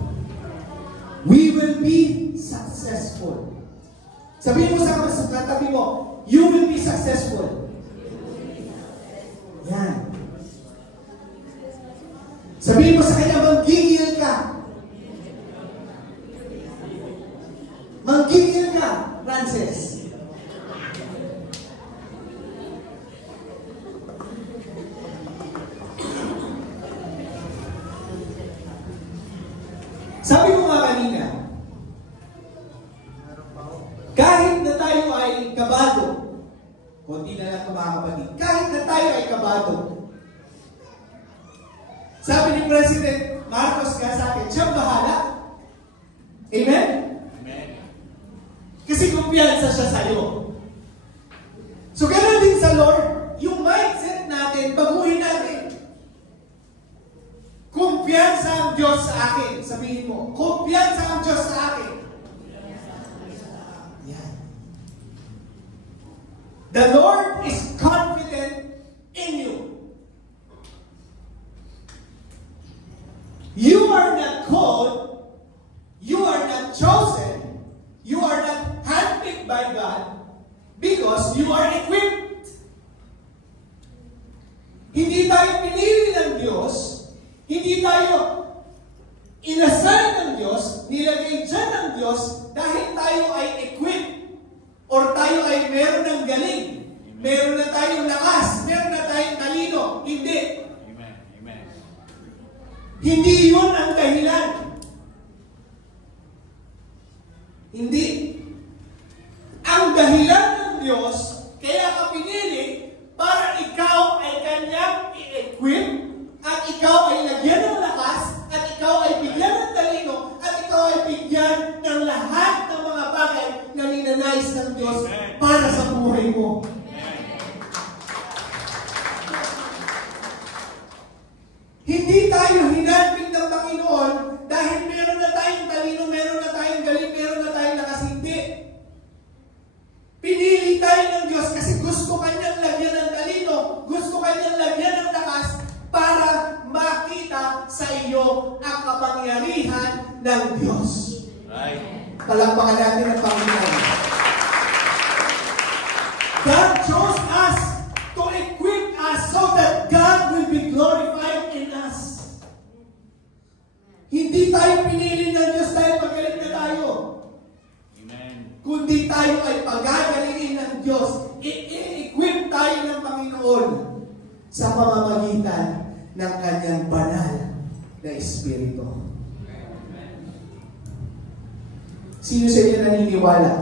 We will be successful. Sabihin mo sa katabi mo, you will be successful. Yan. Sabihin mo sa kanya, manggigil ka. Manggigil ka, Francis. Sabi ko nga kanina, kahit na tayo ay kabado, konti na lang ito mga kapatid, kahit na tayo ay kabado, sabi ni President Marcos ka sa akin, siyang bahala. Amen? Amen. Kasi kumpiyansa siya sa'yo. So ganoon din sa Lord, yung mindset natin, baguhin natin. Kumpiyansa ang Diyos sa akin. Sabihin mo, kumpiyansa ang Diyos sa akin. Yan. The Lord is confident in you. You are not called, you are not chosen, you are not handpicked by God because you are equipped. Hindi tayo pinili ng Diyos, hindi tayo inasal ng Diyos, nilagay dyan ng Diyos dahil tayo ay equipped or tayo ay meron ng galing, meron na tayong lakas, meron na tayong talino. Hindi. Amen. Hindi yun ang dahilan. Hindi. Ang dahilan ng Diyos, kaya ka pinili para ikaw ay kanyang i-equip at ikaw ay lagyan ng lakas at ikaw ay bigyan ng talino at ikaw ay bigyan ng lahat ng mga bagay na ninanais ng Diyos para sa buhay mo. inyo ang kapangyarihan ng Diyos. Right. Palakpakan natin ang Panginoon. God chose us to equip us so that God will be glorified in us. Hindi tayo pinili ng Diyos dahil magaling na tayo. Amen. Kundi tayo ay pagagalingin ng Diyos. I-equip tayo ng Panginoon sa pamamagitan ng Kanyang banal na Espiritu. Sino sa inyo naniniwala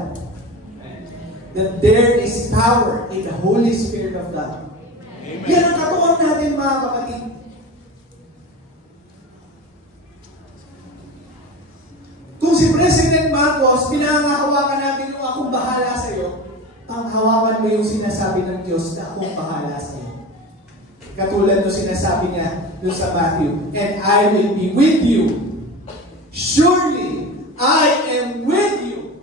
that there is power in the Holy Spirit of God? Amen. Yan ang katuon natin, mga kapatid. Kung si President Marcos, pinangahawakan natin yung akong bahala sa iyo, panghawakan mo yung sinasabi ng Diyos na akong bahala sa iyo. Katulad ng sinasabi niya doon sa Matthew, and I will be with you. Surely, I am with you.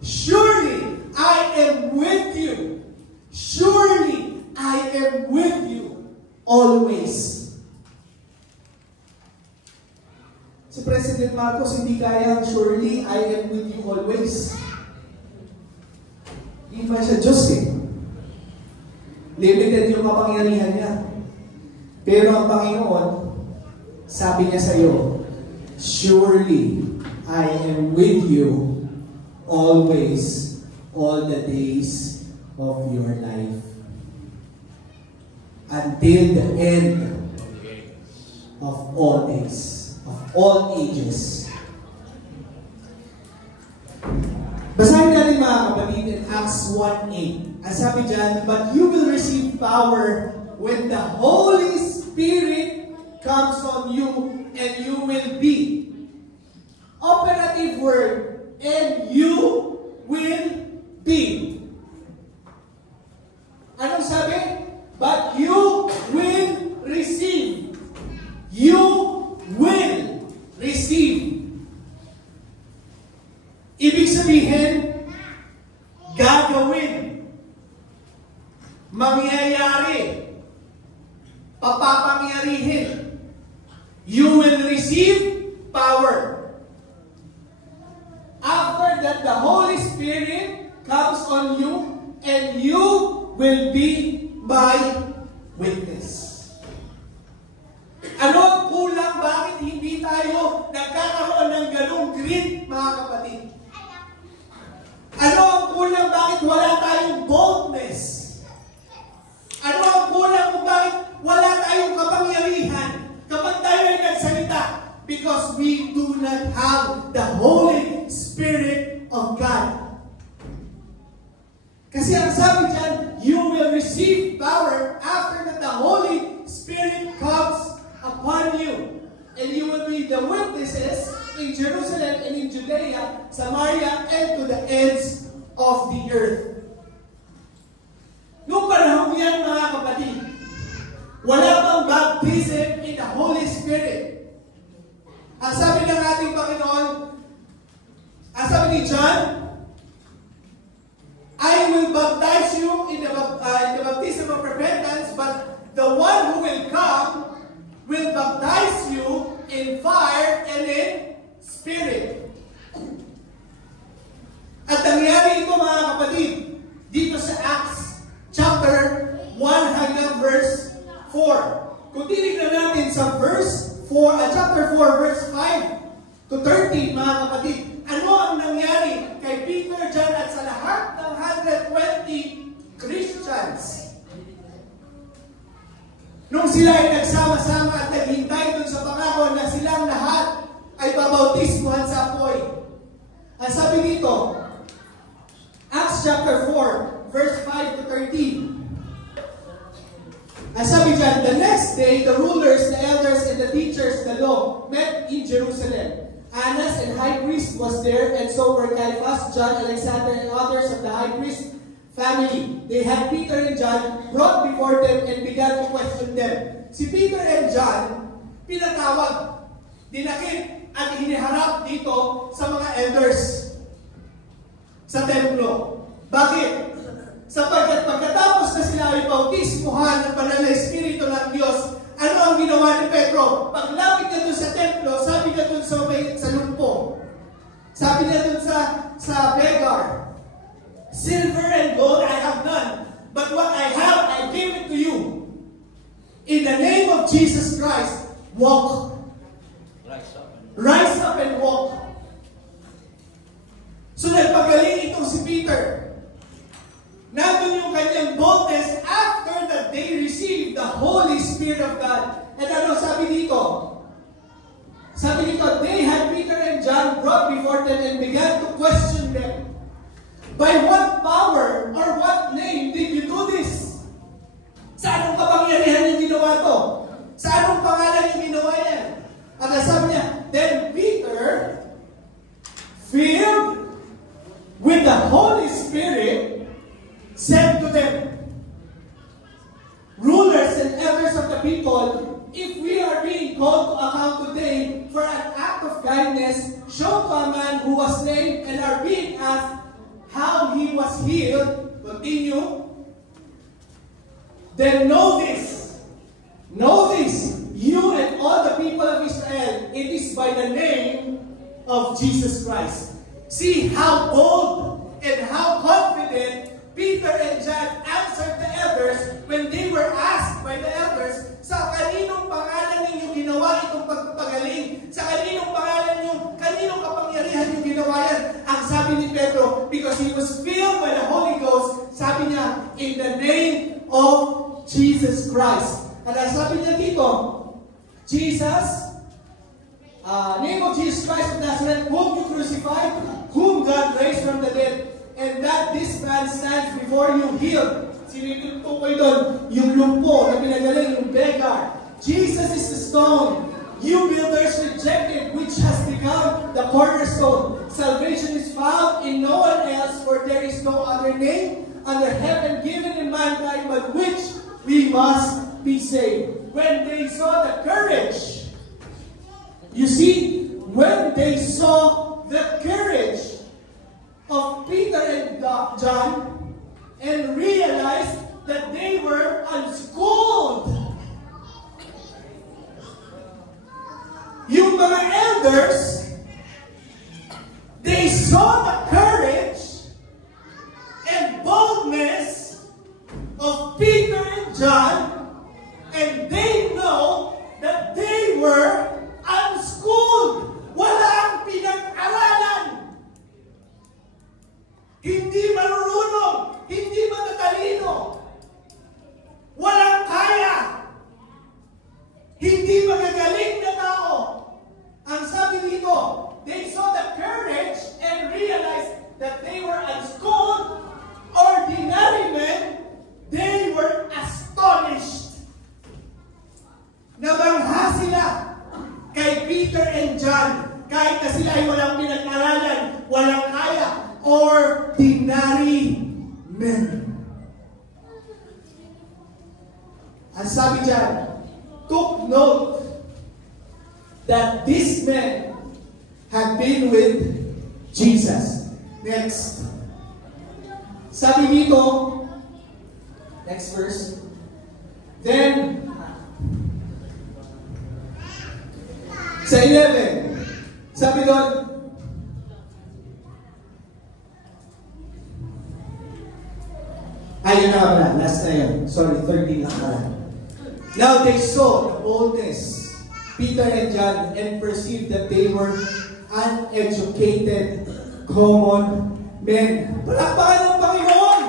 Surely, I am with you. Surely, I am with you always. Si President Marcos hindi kaya, surely, I am with you always. Hindi ba siya Diyos eh? Limited yung kapangyarihan niya. Pero ang Panginoon, sabi niya sa iyo, surely, I am with you always, all the days of your life. Until the end of all days. Of all ages. Basahin natin, mga kapatid, in Acts 1:8. Ang sabi dyan, but you will receive power when the Holy Spirit comes on you, and you will be. Operative word, and you will be. Anong sabi? But you will receive. You will receive. Ibig sabihin, gagawin, mangyayari, papapangyarihin. You will receive power. After that, the Holy Spirit comes on you, and you will be my witness. Ano ang kulang? Bakit hindi tayo nagkakaroon ng ganung grit, mga kapatid? Ano ang kulang? Bakit wala tayong boldness? Ano ang kulang kung bakit wala tayong kapangyarihan kapag tayo ay nagsalita? Because we do not have the Holy Spirit of God. Kasi ang sabi dyan, you will receive power after that the Holy Spirit comes upon you. And you will be the witnesses in Jerusalem and in Judea, Samaria, and to the ends of the earth. Noong panahon yan, mga kapatid, wala bang baptism in the Holy Spirit? Ang sabi ng ating Panginoon, ang sabi ni John, I will baptize you in the baptism of repentance, but the one who will come will baptize you in fire and in spirit. At nangyari ito, mga kapatid, dito sa Acts chapter 1 hanggang verse 4. Kung tinignan natin sa chapter 4, verse 5 to 13, mga kapatid, ano ang nangyari kay Peter, John, at sa lahat ng 120 Christians? Nung sila ay nagsama-sama at naghintay dun sa pangako na silang lahat ay babautismuhan sa apoy. Ang sabi dito, Acts chapter 4, verse 5 to 13. Ang sabi dyan, the next day, the rulers, the elders, and the teachers of the law met in Jerusalem. Annas and high priest was there, and so were Caiaphas, John, Alexander, and others of the high priest family. They had Peter and John brought before them and began to question them. Si Peter and John, pinatawag, dinakip, at hiniharap dito sa mga elders sa templo. Bakit? Sapagkat pagkatapos na sila ay bautismuhan ng banal na Espiritu ng Diyos, ano ang ginawa ni Pedro? Paglapit na doon sa templo, templo, sabi niya dun sa lumpo, sabi niya dun sa beggar, silver and gold I have none, but what I have, I give it to you. In the name of Jesus Christ, walk. Rise up and walk. So nagpagaling itong si Peter. Nandun yung kanyang boldness after that they received the Holy Spirit of God. At ano sabi dito? Sabi dito, they had Peter and John brought before them and began to question them. By what power or what name did you do this? Sa anong kapangyarihan yung ginawa to? Sa anong pangalan yung ginawa yan? At sabi niya, then Peter, filled with the Holy Spirit, said to them, rulers and elders of the people, if we are being called to account today for an act of kindness shown to a man who was lame and are being asked how he was healed, continue, then know this, you and all the people of Israel, it is by the name of Jesus Christ. See how bold and how confident Peter and John answered the elders when they were asked by the elders, sa kaninong pangalan ninyo ginawa itong pagpapagaling? Sa kaninong pangalan nyo, kaninong kapangyarihan nyo ginawa yan? Ang sabi ni Pedro, because he was filled by the Holy Ghost, sabi niya, in the name of Jesus Christ. At ang sabi niya dito, name of Jesus Christ of Nazareth, whom you crucified, whom God raised from the dead, and that this man stands before you healed. Sinitutukoy doon, yung lumpo na pinagaling, yung beggar. Jesus is the stone you builders rejected, which has become the cornerstone. Salvation is found in no one else, for there is no other name under heaven given in mankind by which we must be saved. When they saw the courage, you see, when they saw the courage of Peter and John and realized that they were unschooled, yung mga elders, they saw the courage and boldness of Peter and John, and they know that they were unschooled. Wala ang pinag-aralan. Hindi marunong. Hindi matatalino. Walang kaya. Hindi magagaling na tao. Ang sabi dito, they saw the courage and realized that they were unschooled, ordinary men. They were astonished. Nabangha sila kay Peter and John, kahit na sila ay walang pinag-aralan, walang kaya, ordinary men. Ang sabi dyan, took note that these men had been with Jesus. Next. Sabi dito, next verse, then, sa 11, sabi doon, ayun na pala, last na yun. Sorry, 13 lang pala. Now they saw the boldness, Peter and John, and perceived that they were uneducated, common men. Palakpakan ng Panginoon!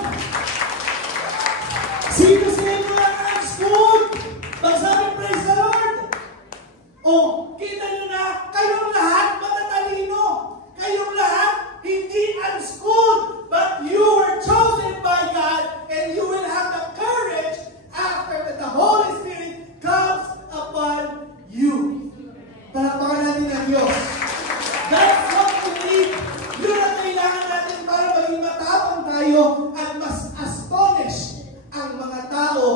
Sino sila yung mga unschooled? Magsabi, praise the Lord! O, kita nyo na, kayong lahat matatalino. Kayong lahat hindi unschooled, but you were chosen by God, and you will have the courage after that the Holy Spirit comes upon you. Palakpakan natin ang Diyos. That's what we need. Yun ang kailangan natin para maging matapang tayo at mas astonish ang mga tao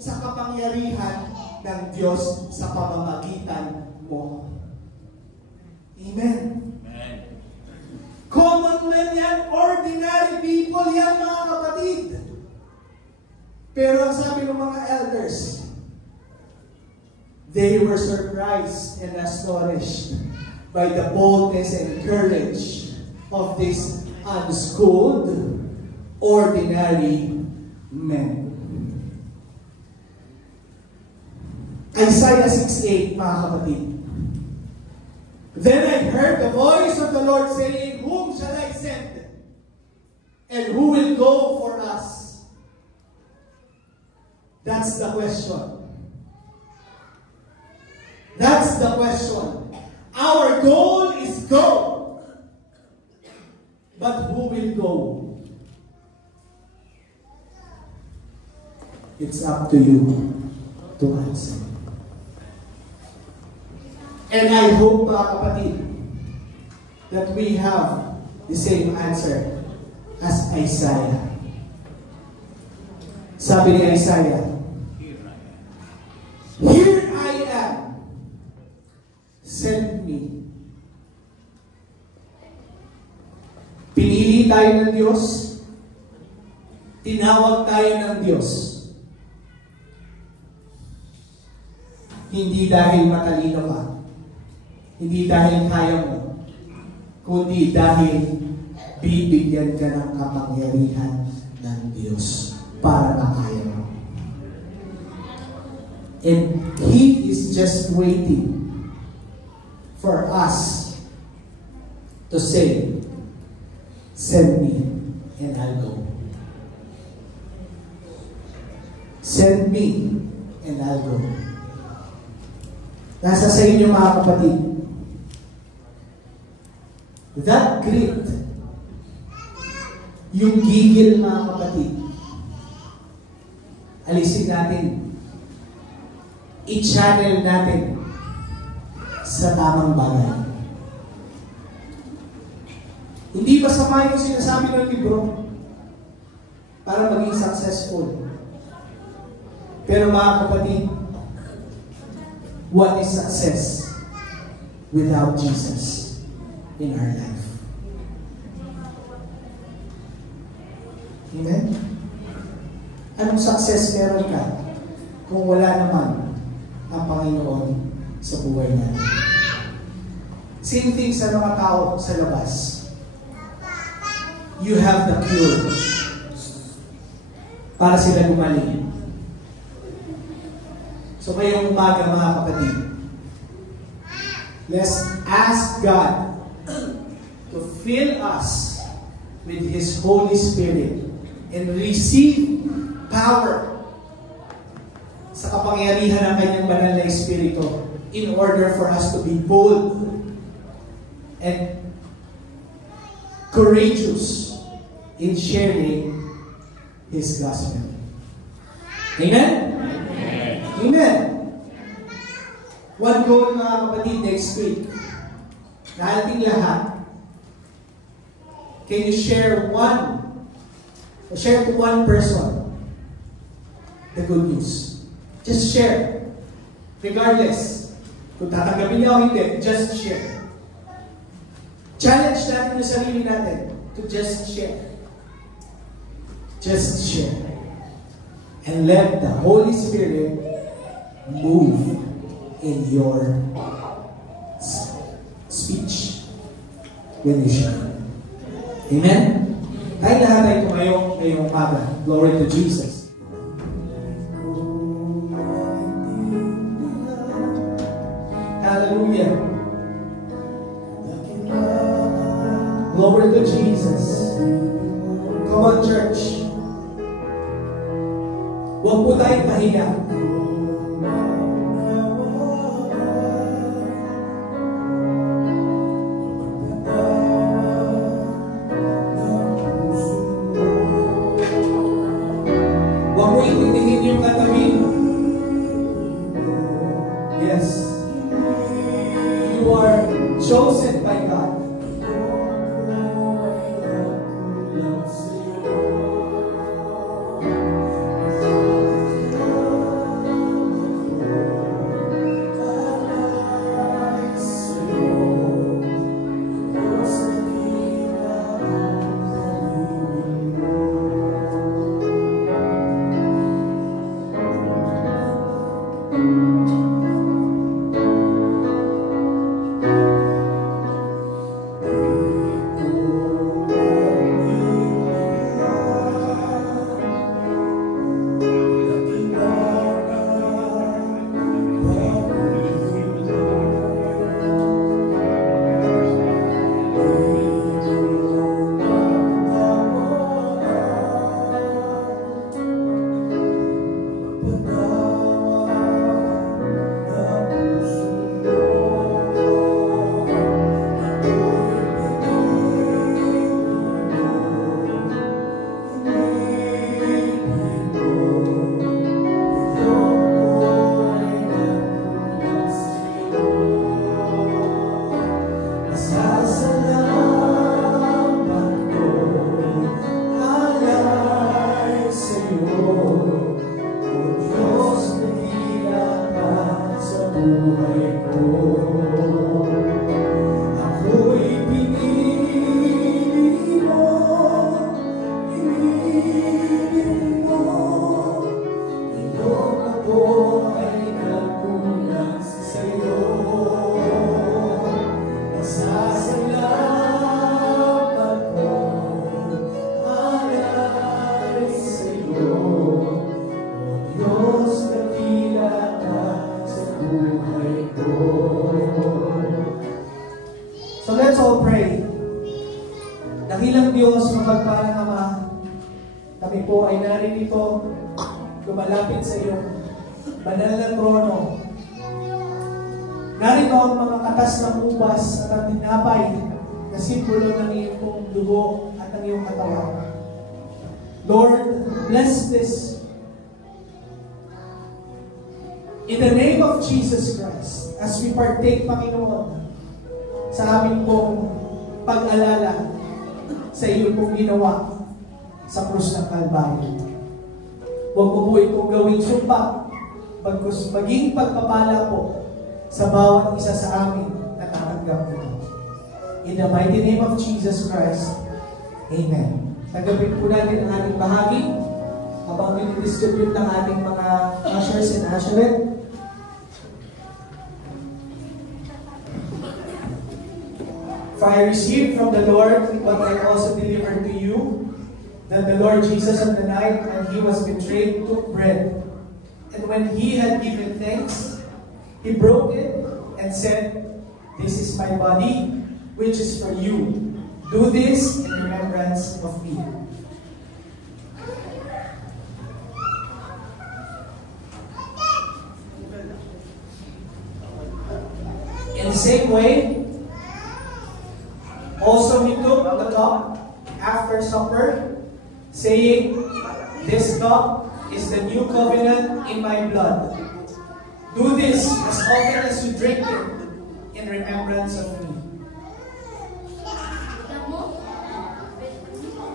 sa kapangyarihan ng Diyos sa pamamagitan mo. Amen. Amen. Common men yan, ordinary people yan, mga kapatid. Pero ang sabi ng mga elders, they were surprised and astonished by the boldness and courage of these unschooled, ordinary men. Isaiah 6:8, mga kapatid. Then I heard the voice of the Lord saying, whom shall I send? And who will go for us? That's the question. That's the question. Our goal is go. But who will go? It's up to you to answer. And I hope, mga kapatid, that we have the same answer as Isaiah. Sabi ni Isaiah, here I am, send me. Pinili tayo ng Diyos, tinawag tayo ng Diyos. Hindi dahil matalino ka, hindi dahil kaya mo, kundi dahil bibigyan ka ng kapangyarihan ng Diyos para makaya mo. And He is just waiting for us to say, send me and I'll go. Send me and I'll go. Nasa sa inyo, mga kapatid. That grit, yung gigil, mga kapatid, alisin natin. I-channel natin sa tamang bagay. Hindi masama yung sinasabi ng libro para maging successful. Pero mga kapatid, what is success without Jesus in our life? Amen? Anong success meron ka kung wala naman ang Panginoon sa buhay natin? Same thing sa mga tao sa labas. You have the cure para sila gumaling. So ngayong umaga, mga kapatid, let's ask God to fill us with His Holy Spirit and receive power sa kapangyarihan ng Kanyang banal na Espiritu in order for us to be bold and courageous in sharing His gospel. Amen? Amen. One goal, mga kapatid, next week, na ating lahat, can you share to one person the good news? Just share. Regardless, kung tatanggapin niya o hindi, just share. Challenge natin yung sarili natin to just share. Just share. And let the Holy Spirit move in your speech when you share. Amen? Tayo lahat ay tumayong ngayong umaga. Glory to Jesus. Hallelujah. Glory to Jesus. Come on, church. Huwag po tayong mahiya. Huwag mo itindihin yung katabi. Yes. You are chosen by God. buhay ko. Ako'y pinili mo, inibig mo. Iyong ako ay nagkulang sa'yo. Masasalamat ko, alay sa'yo. O Diyos, dakila ka sa buhay ko. So let's all pray. Dakilang Diyos, mapagpalang Ama, kami po ay narinito, lumalapit sa iyo, banal na trono. Narito ang mga katas ng ubas at ang tinapay na simbolo ng iyong pong dugo at ng iyong katawan. Lord, bless this. In the name of Jesus Christ, as we partake, Panginoon, sa aming pong pag-alala sa iyong pong ginawa sa krus ng Kalbaryo. Huwag mo po itong gawing sumpa, bagkus maging pagpapala po sa bawat isa sa amin na tatanggap nito. In the mighty name of Jesus Christ, Amen. Tanggapin po natin ang ating bahagi habang dinidistribute ng ating mga ushers and usherette. For I received from the Lord what I also delivered to you, that the Lord Jesus on the night when he was betrayed took bread, and when he had given thanks, he broke it and said, "This is my body, which is for you. Do this in remembrance of me." In the same way, also he took the cup after supper, saying, "This cup is the new covenant in my blood. Do this as often as you drink it in remembrance of me."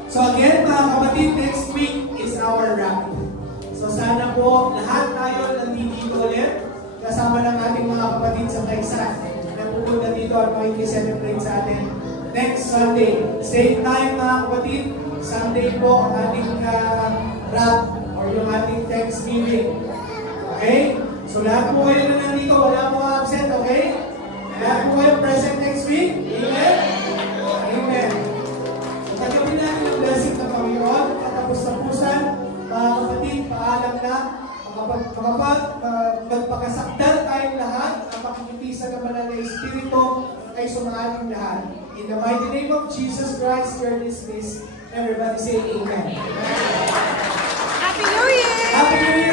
So again, mga kapatid, next week is our wrap. So sana po lahat tayo nandito ulit kasama ng ating mga kapatid sa Kaisan na pupunta dito at makikiselebrate sa atin next Sunday. Same time, mga kapatid, Sunday po ang ating wrap or yung ating Thanksgiving. Okay? So lahat po kayo na nandito, wala po absent, okay? Lahat po kayo present next week. Amen? Amen. So tagapin natin ang blessing ng Panginoon. Katapos-tapusan, mga kapatid, paalam na. Magpakasakdal tayong lahat, ang pakikitisan ng Banal na Espiritu ay sumaating lahat. In the mighty name of Jesus Christ, we are dismissed. Everybody say Amen. Happy New Year! Happy New Year!